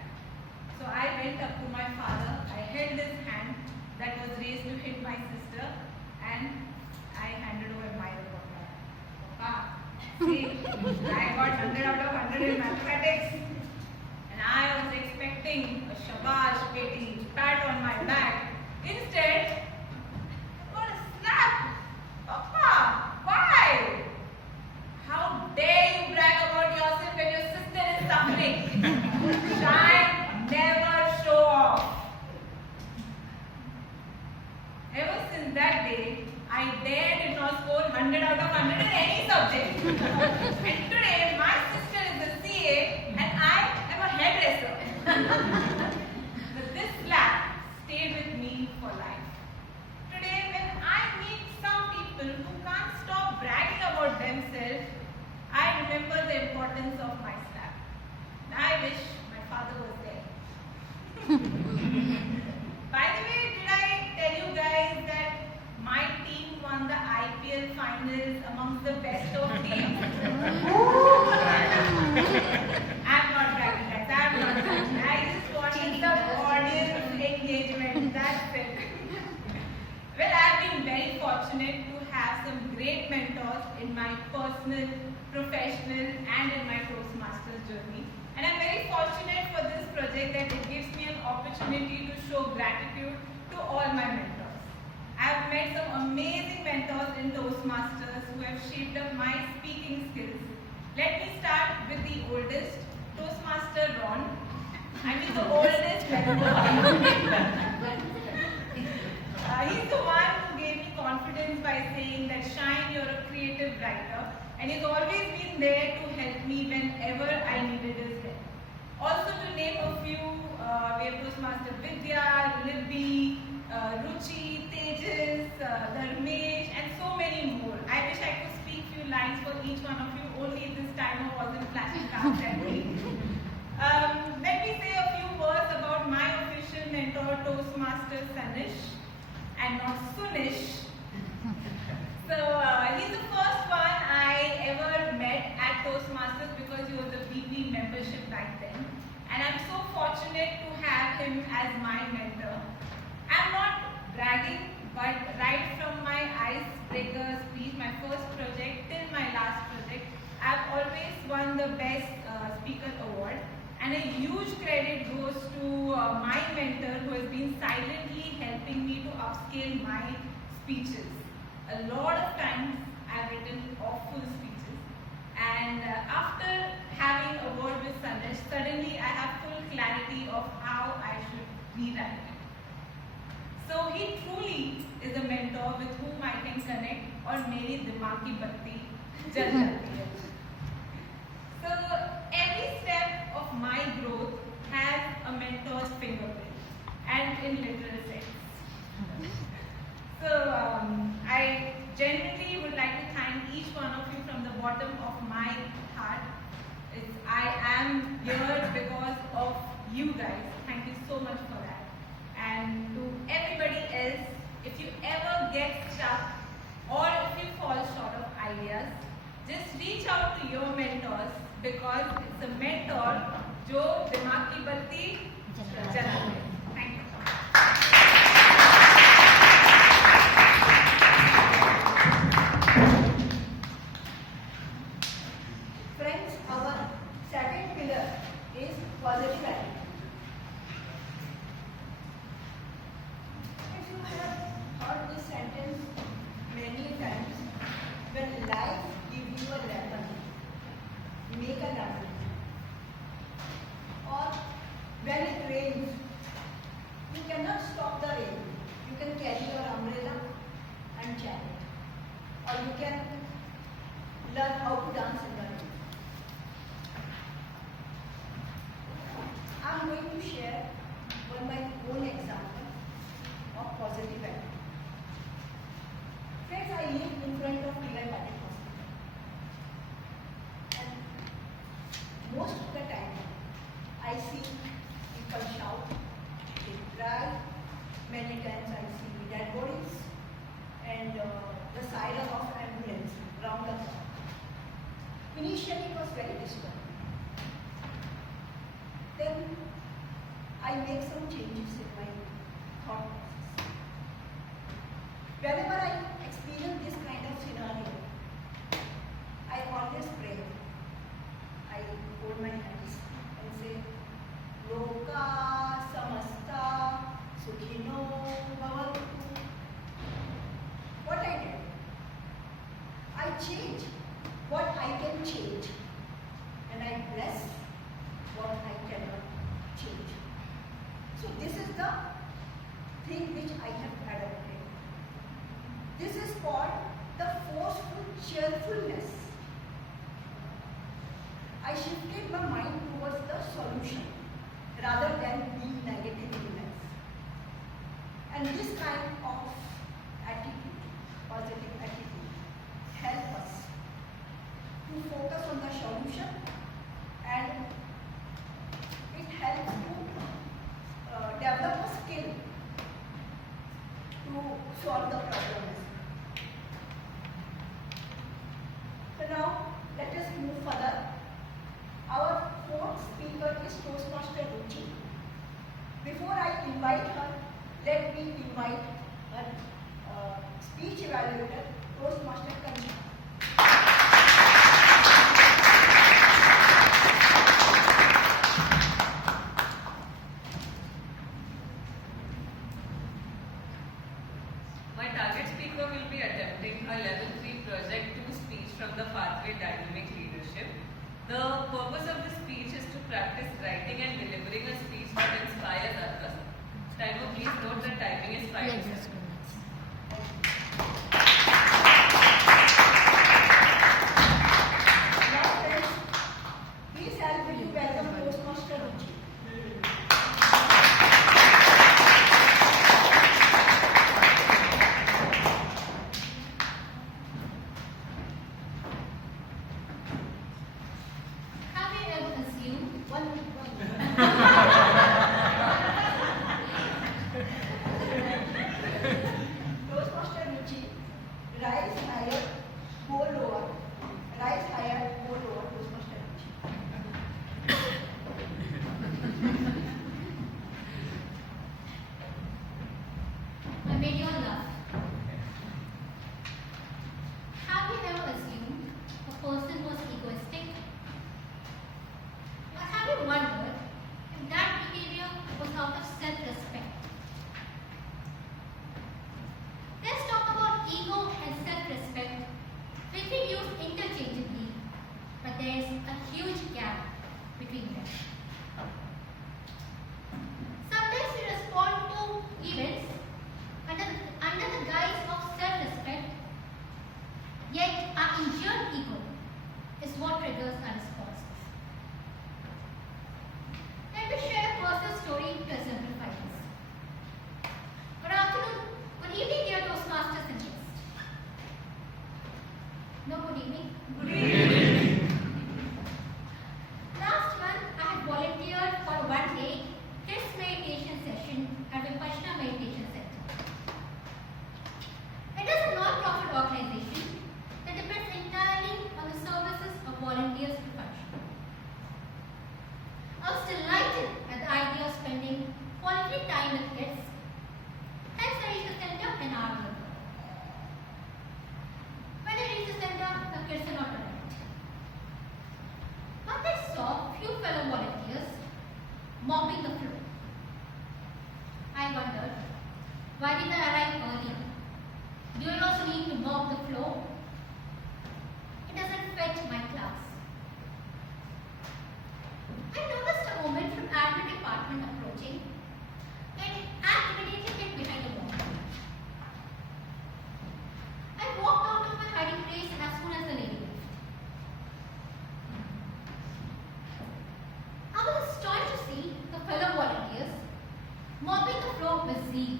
So I went up to my father, I held his hand that was raised to hit my sister, and I handed over my report card. Papa, see, I got 100 out of 100 in mathematics, and I was expecting a shabash beti pat on my back. Instead, I got a slap. Papa, why? How dare you brag about yourself when your sister is suffering? Shine, never show off. Ever since that day, I dared not score 100 out of 100 in any subject. And today, my sister is a CA and I am a hairdresser. But this slap stayed with me for life. Today, when I meet some people who can't stop bragging about themselves, I remember the importance of my slap. I wish my father was there. By the way, did I tell you guys that my team won the IPL finals amongst the best of teams? I'm not bragging, guys. I'm not bragging. I just wanted the audience engagement. That's it. Well, I've been very fortunate to have some great mentors in my personal, professional, and in my Toastmasters journey. And I'm very fortunate for this project that it gives me an opportunity to show gratitude to all my mentors. I've met some amazing mentors in Toastmasters who have shaped up my speaking skills. Let me start with the oldest, Toastmaster Ron. I mean the oldest mentor. He's the one who gave me confidence by saying that, Shine, you're a creative writer. And he's always been there to help me whenever I needed his help. Also to name a few, we have Toastmaster Vidya, Libby, Ruchi, Tejas, Dharmesh, and so many more. I wish I could speak few lines for each one of you, only this timer wasn't flashing cards at me. Let me say a few words about my official mentor, Toastmaster Sanish, and not Sunish. So he's the first one I ever met at Toastmasters because he was a weekly membership back then. And I'm so fortunate to have him as my mentor. I'm not bragging, but right from my icebreaker speech, my first project till my last project, I've always won the best speaker award. And a huge credit goes to my mentor who has been silently helping me to upscale my speeches. A lot of times I've written awful speeches, and after having a word with Sandesh, suddenly I have full clarity of how I should rewrite it. So he truly is a mentor with whom I can connect और मेरी दिमाग की बत्ती जल जाती है. So every step of my growth has a mentor's fingerprint, and in literal sense. So I genuinely would like to thank each one of you from the bottom of my heart. I am here because of you guys. Thank you so much for that. And to everybody else, if you ever get stuck or if you fall short of ideas, just reach out to your mentors because it's a mentor जो दिमाग की बत्ती जलाते हैं. Thank you so much. Friends, our second pillar is positive attitude. If you have heard this sentence many times, when life gives you a lemon, make a lemon. Or when it rains, you cannot stop the rain. You can carry your umbrella and chariot. Or you can learn how to dance in the rain. I am going to share my own example of positive attitude. Friends, live in front of Clear Packet Hospital. And most of the time, I see people shout, they cry. Many times I see dead bodies and the siren of ambulance round the clock. Initially, it was very disturbing. Then I make some changes in my thought process. Whenever I experience this kind of scenario, I always pray. I hold my hands and say, Loka samasta sukhino bhavantu. What I did? I change what I can change, and I bless what I cannot change. So this is the thing which I have adopted. This is called the forceful cheerfulness. I shifted my mind towards the solution rather than being negative in life. And this kind of attitude, positive attitude, help us to focus on the solution, and it helps to develop a skill to solve the problem. So now let us move further. Our fourth speaker is Toastmaster Ruchi. Before I invite her, let me invite her speech evaluator, Toastmaster Kancha. My target speaker will be attempting a level 3 project 2 speech from the Pathway Dynamic Leadership. The purpose of the speech is to practice writing and delivering a speech that inspires others. Timer, please note that timing is 5 to 7. Now friends, please help me to welcome Toastmaster Ruchi. Have you ever assumed one Toastmaster Ruchi, rise higher, go lower. Rise higher, go lower. Toastmaster Ruchi. I made you all laugh. Have you ever assumed a person was egoistic? Or have you wondered if that behavior was out of self-respect? Let's talk about ego and self-respect, which we use interchangeably, but there is a huge gap between them. Sometimes we respond to events under the guise of self-respect, yet our injured ego is what triggers our responses. Let me share a personal story to exemplify this. Good afternoon, good evening, dear Toastmasters and guests. No, good evening. Good evening. Last month, I had volunteered for a one-day kids meditation session at Vipassana Meditation Center. It is a non-profit organization that depends entirely on the services of volunteers to function. I was delighted at the idea of spending quality time with kids. Hence, I reached the center an hour ago. When I reached the center, the kids had not arrived. But I saw few fellow volunteers mopping the floor. I wondered, why did I arrive earlier? Do you also need to mop the floor? It doesn't fit my class. I noticed a woman from admin department approaching and immediately hid behind a wall. I walked out of my hiding place as soon as the lady left. I was astonished to see the fellow volunteers mopping the floor with zeal.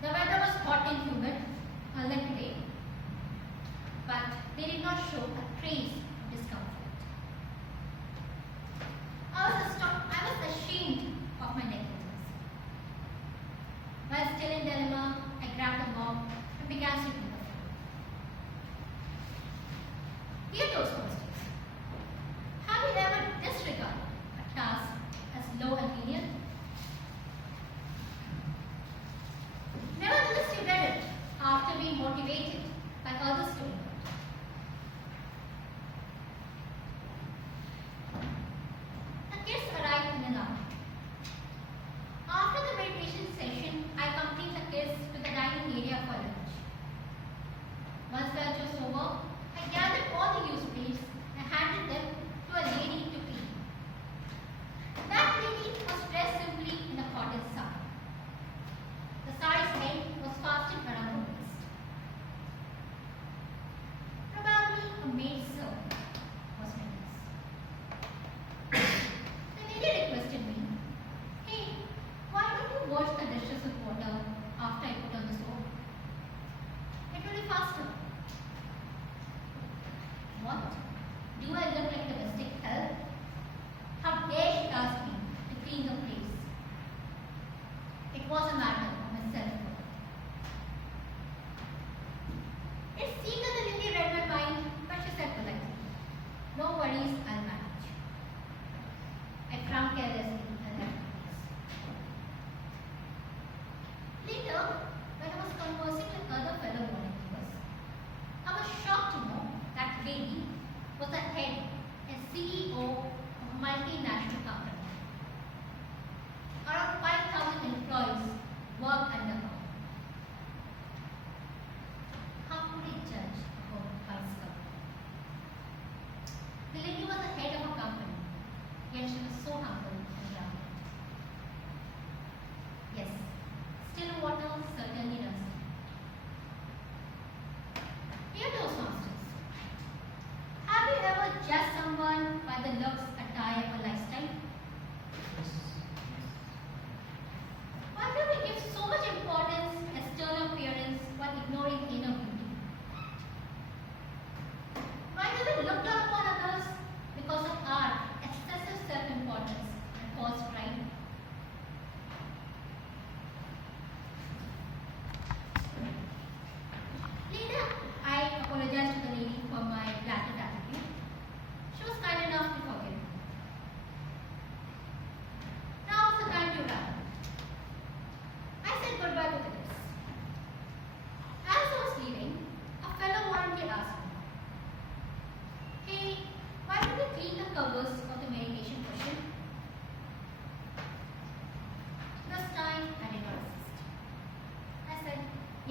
The weather was hot and humid, let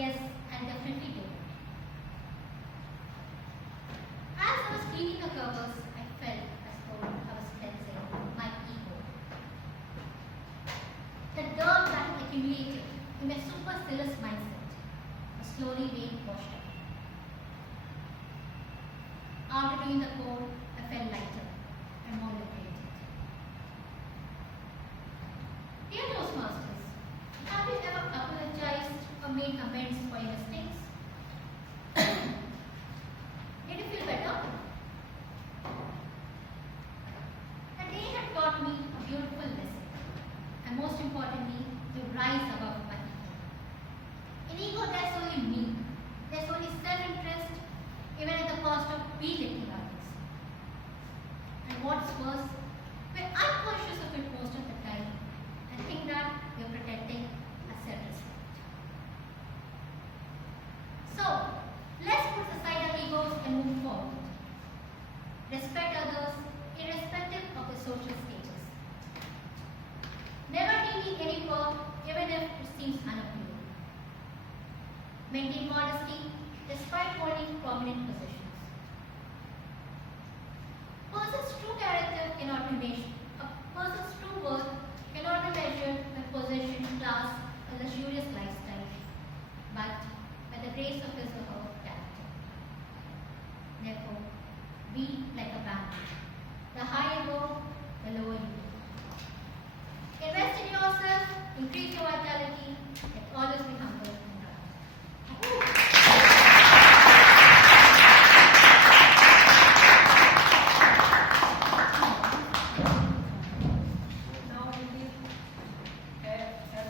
Yes, I'll definitely do it. As I was cleaning the covers, I felt as though I was cleansing my ego. The dirt that had accumulated in my supercilious mindset was slowly being washed out. After doing the code, I felt lighter and more liberated. Dear Toastmasters, have you ever apologized or made amends for your mistakes? Did you feel better? The day had taught me a beautiful lesson, and most importantly, to rise above my ego. In ego, there's only me. There's only self-interest, even at the cost of belittling others. And what's worse, we're unconscious of it most of the time and think that we're protecting our self-respect. So, let's put aside our egos and move forward. Respect others, irrespective of their social status. Never deem any poor, even if it seems unappealing. Maintain modesty despite holding prominent positions. Person's true character cannot be measured. A person's true worth cannot be measured by position, class, or luxurious lifestyle, but by the grace of his or her character. Therefore, be like a bank. The higher you go, the lower you go. Invest in yourself, increase your vitality, and always be humble and kind. Now you will have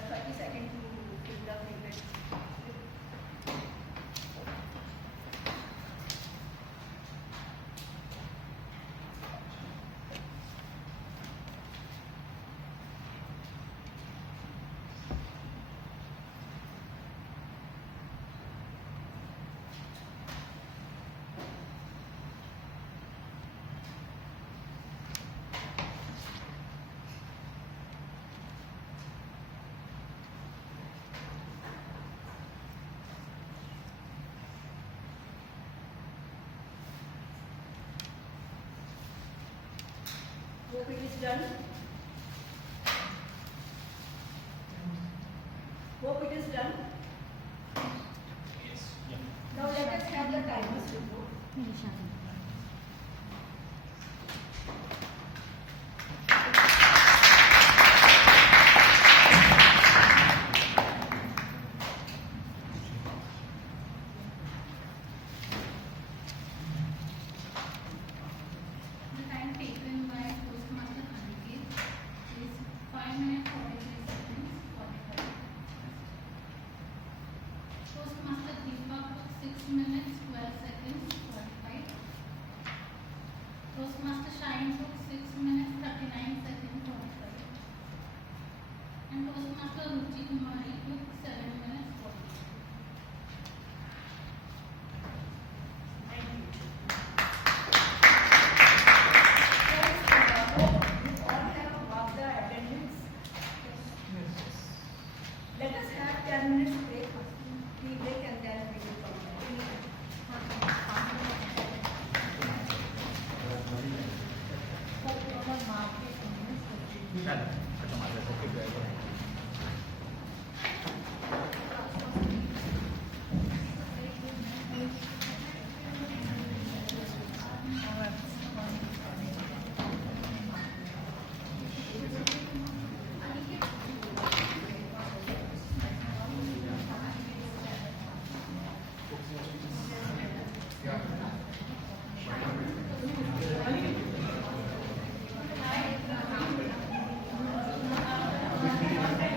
30 seconds to fill the favorite. Hope it is done. Hope it is done. Yes. Now let us have the timers report. The time taken by Toastmaster Aniket is 5 minutes 43 seconds 45. Toastmaster Deepak took 6 minutes 12 seconds 45. Toastmaster Shine took 6 minutes 39 seconds 45. And Toastmaster Ruchi Kumari took 7 minutes 40. Let us have 10 minutes break. We break and then we will come back.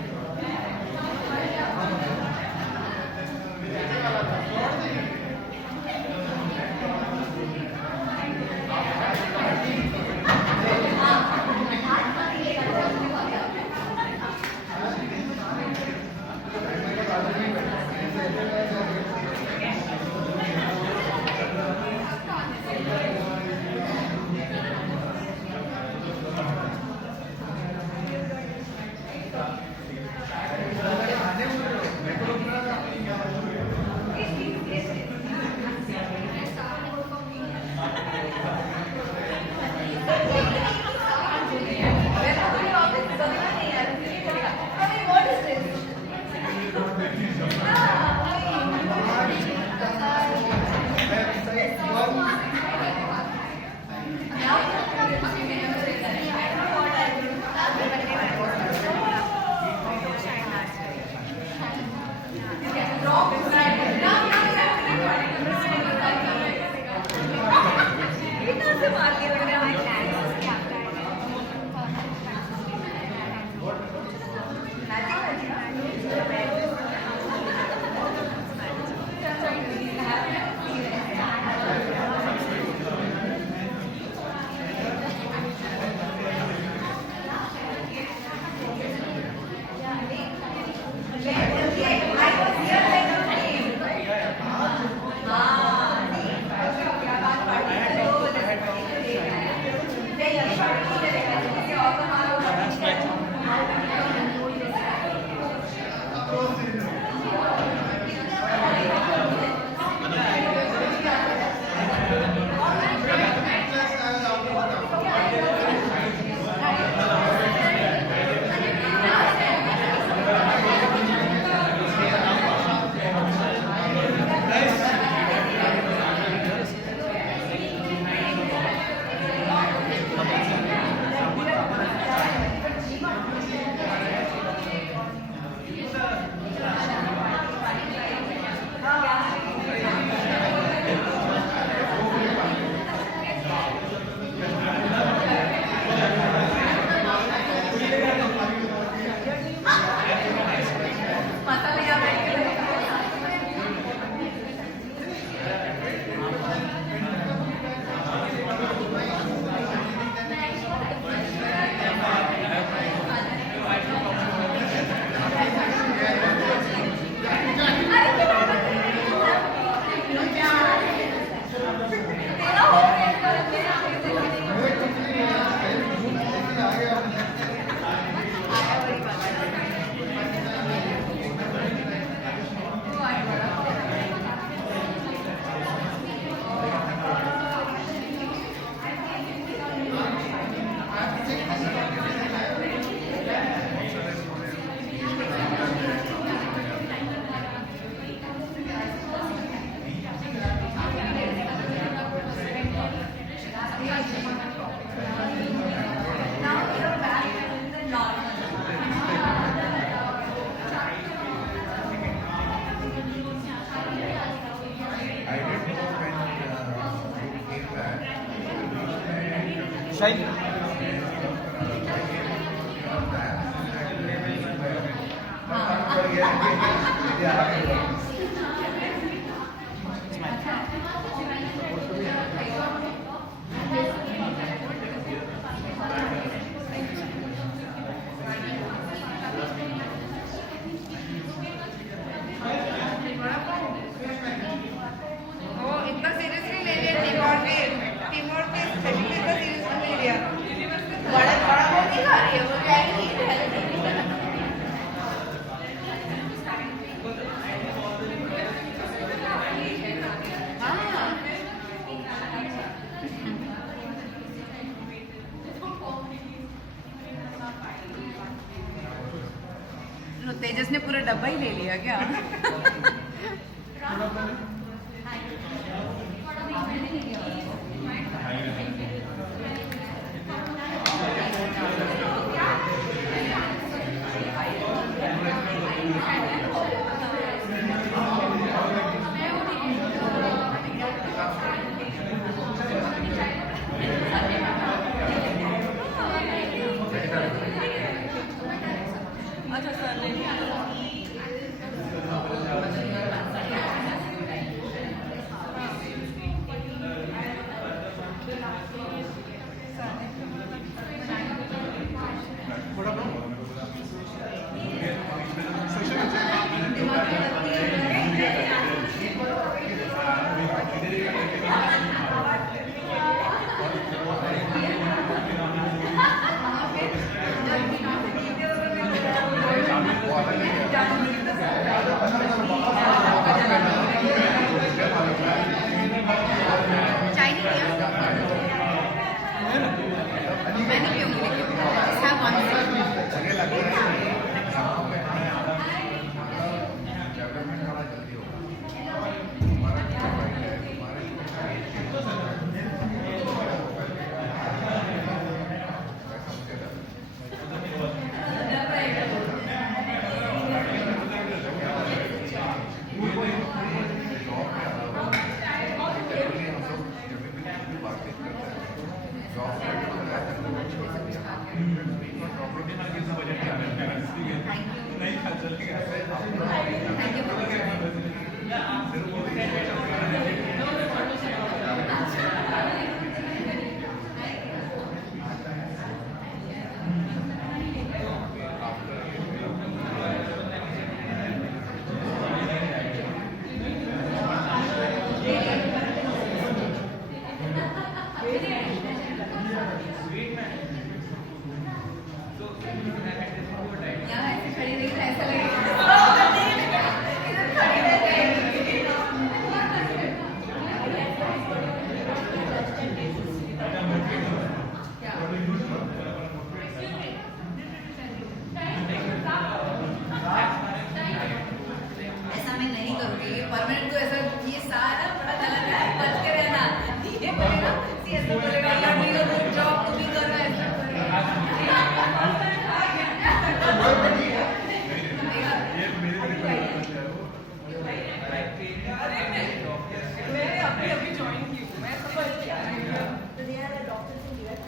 तेजस ने पूरा डब्बा ही ले लिया क्या? खड़ी रही ना ऐसा लगेगा इधर खड़ी रह जाएगी। ऐसा मैं नहीं करूँगी, ये परमानेंट तो ऐसा ये सारा बड़ा गलत है, बचते रहना। ये बोलेगा, ऐसा बोलेगा, यार नहीं करो जॉब तुम ही करो ऐसा मैं अभी ज्वाइन की हूँ, मैं समझ गया। So they are doctors in US.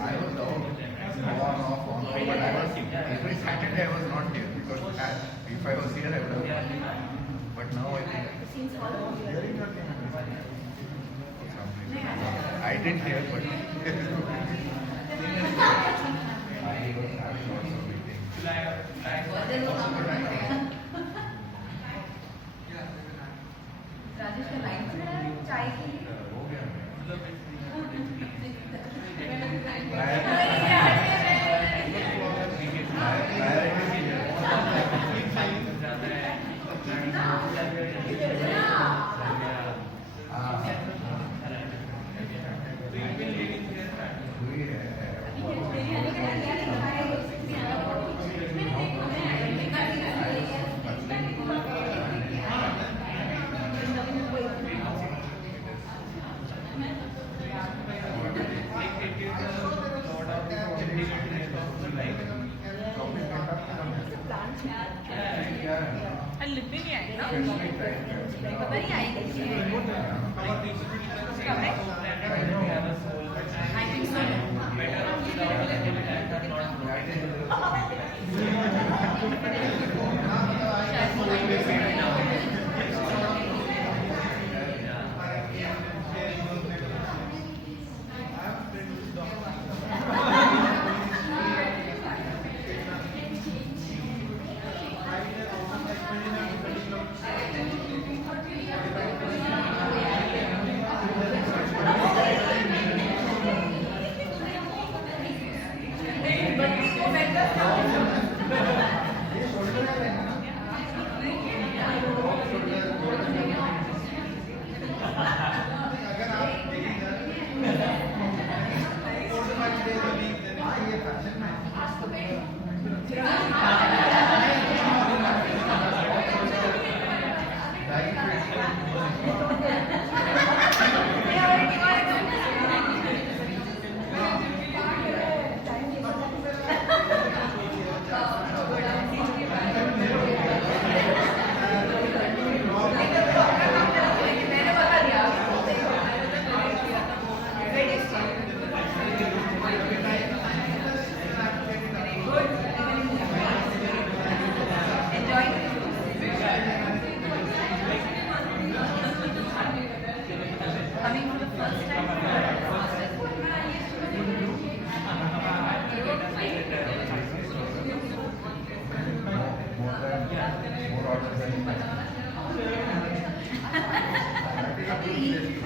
I was on off, but every Saturday I was not here because if I was here I would have. But now I think Since how long you are here? I didn't hear, but I was having lots of meetings. Rajesh का line खड़ा है चाय के लिए। हो गया। लिपि नहीं आएगी ना? पता नहीं आएगी। कब है? I think so.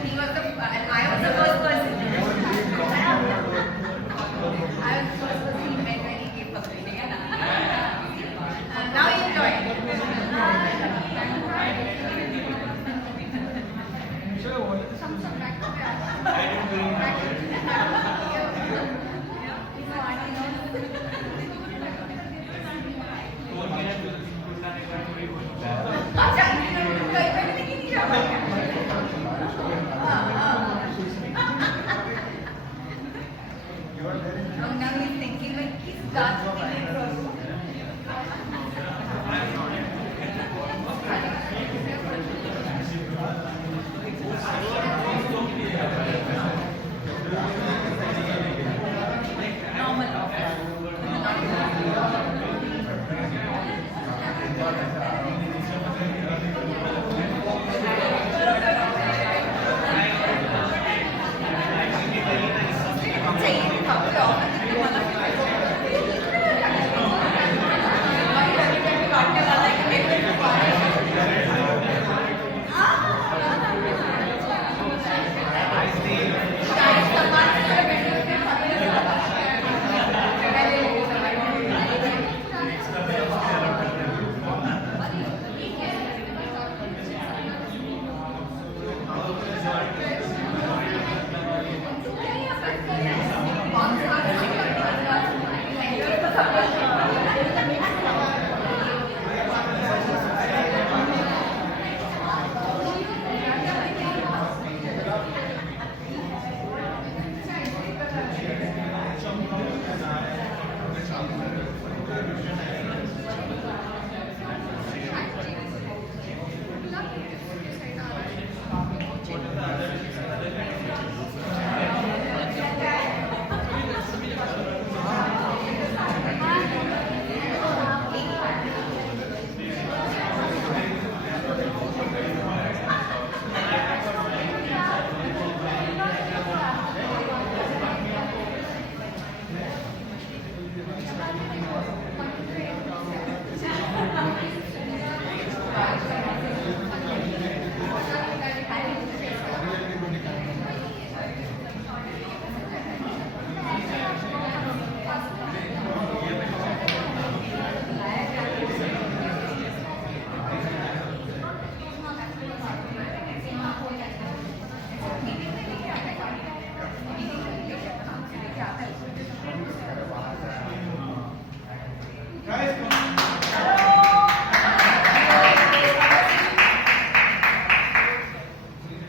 He was the, I was the first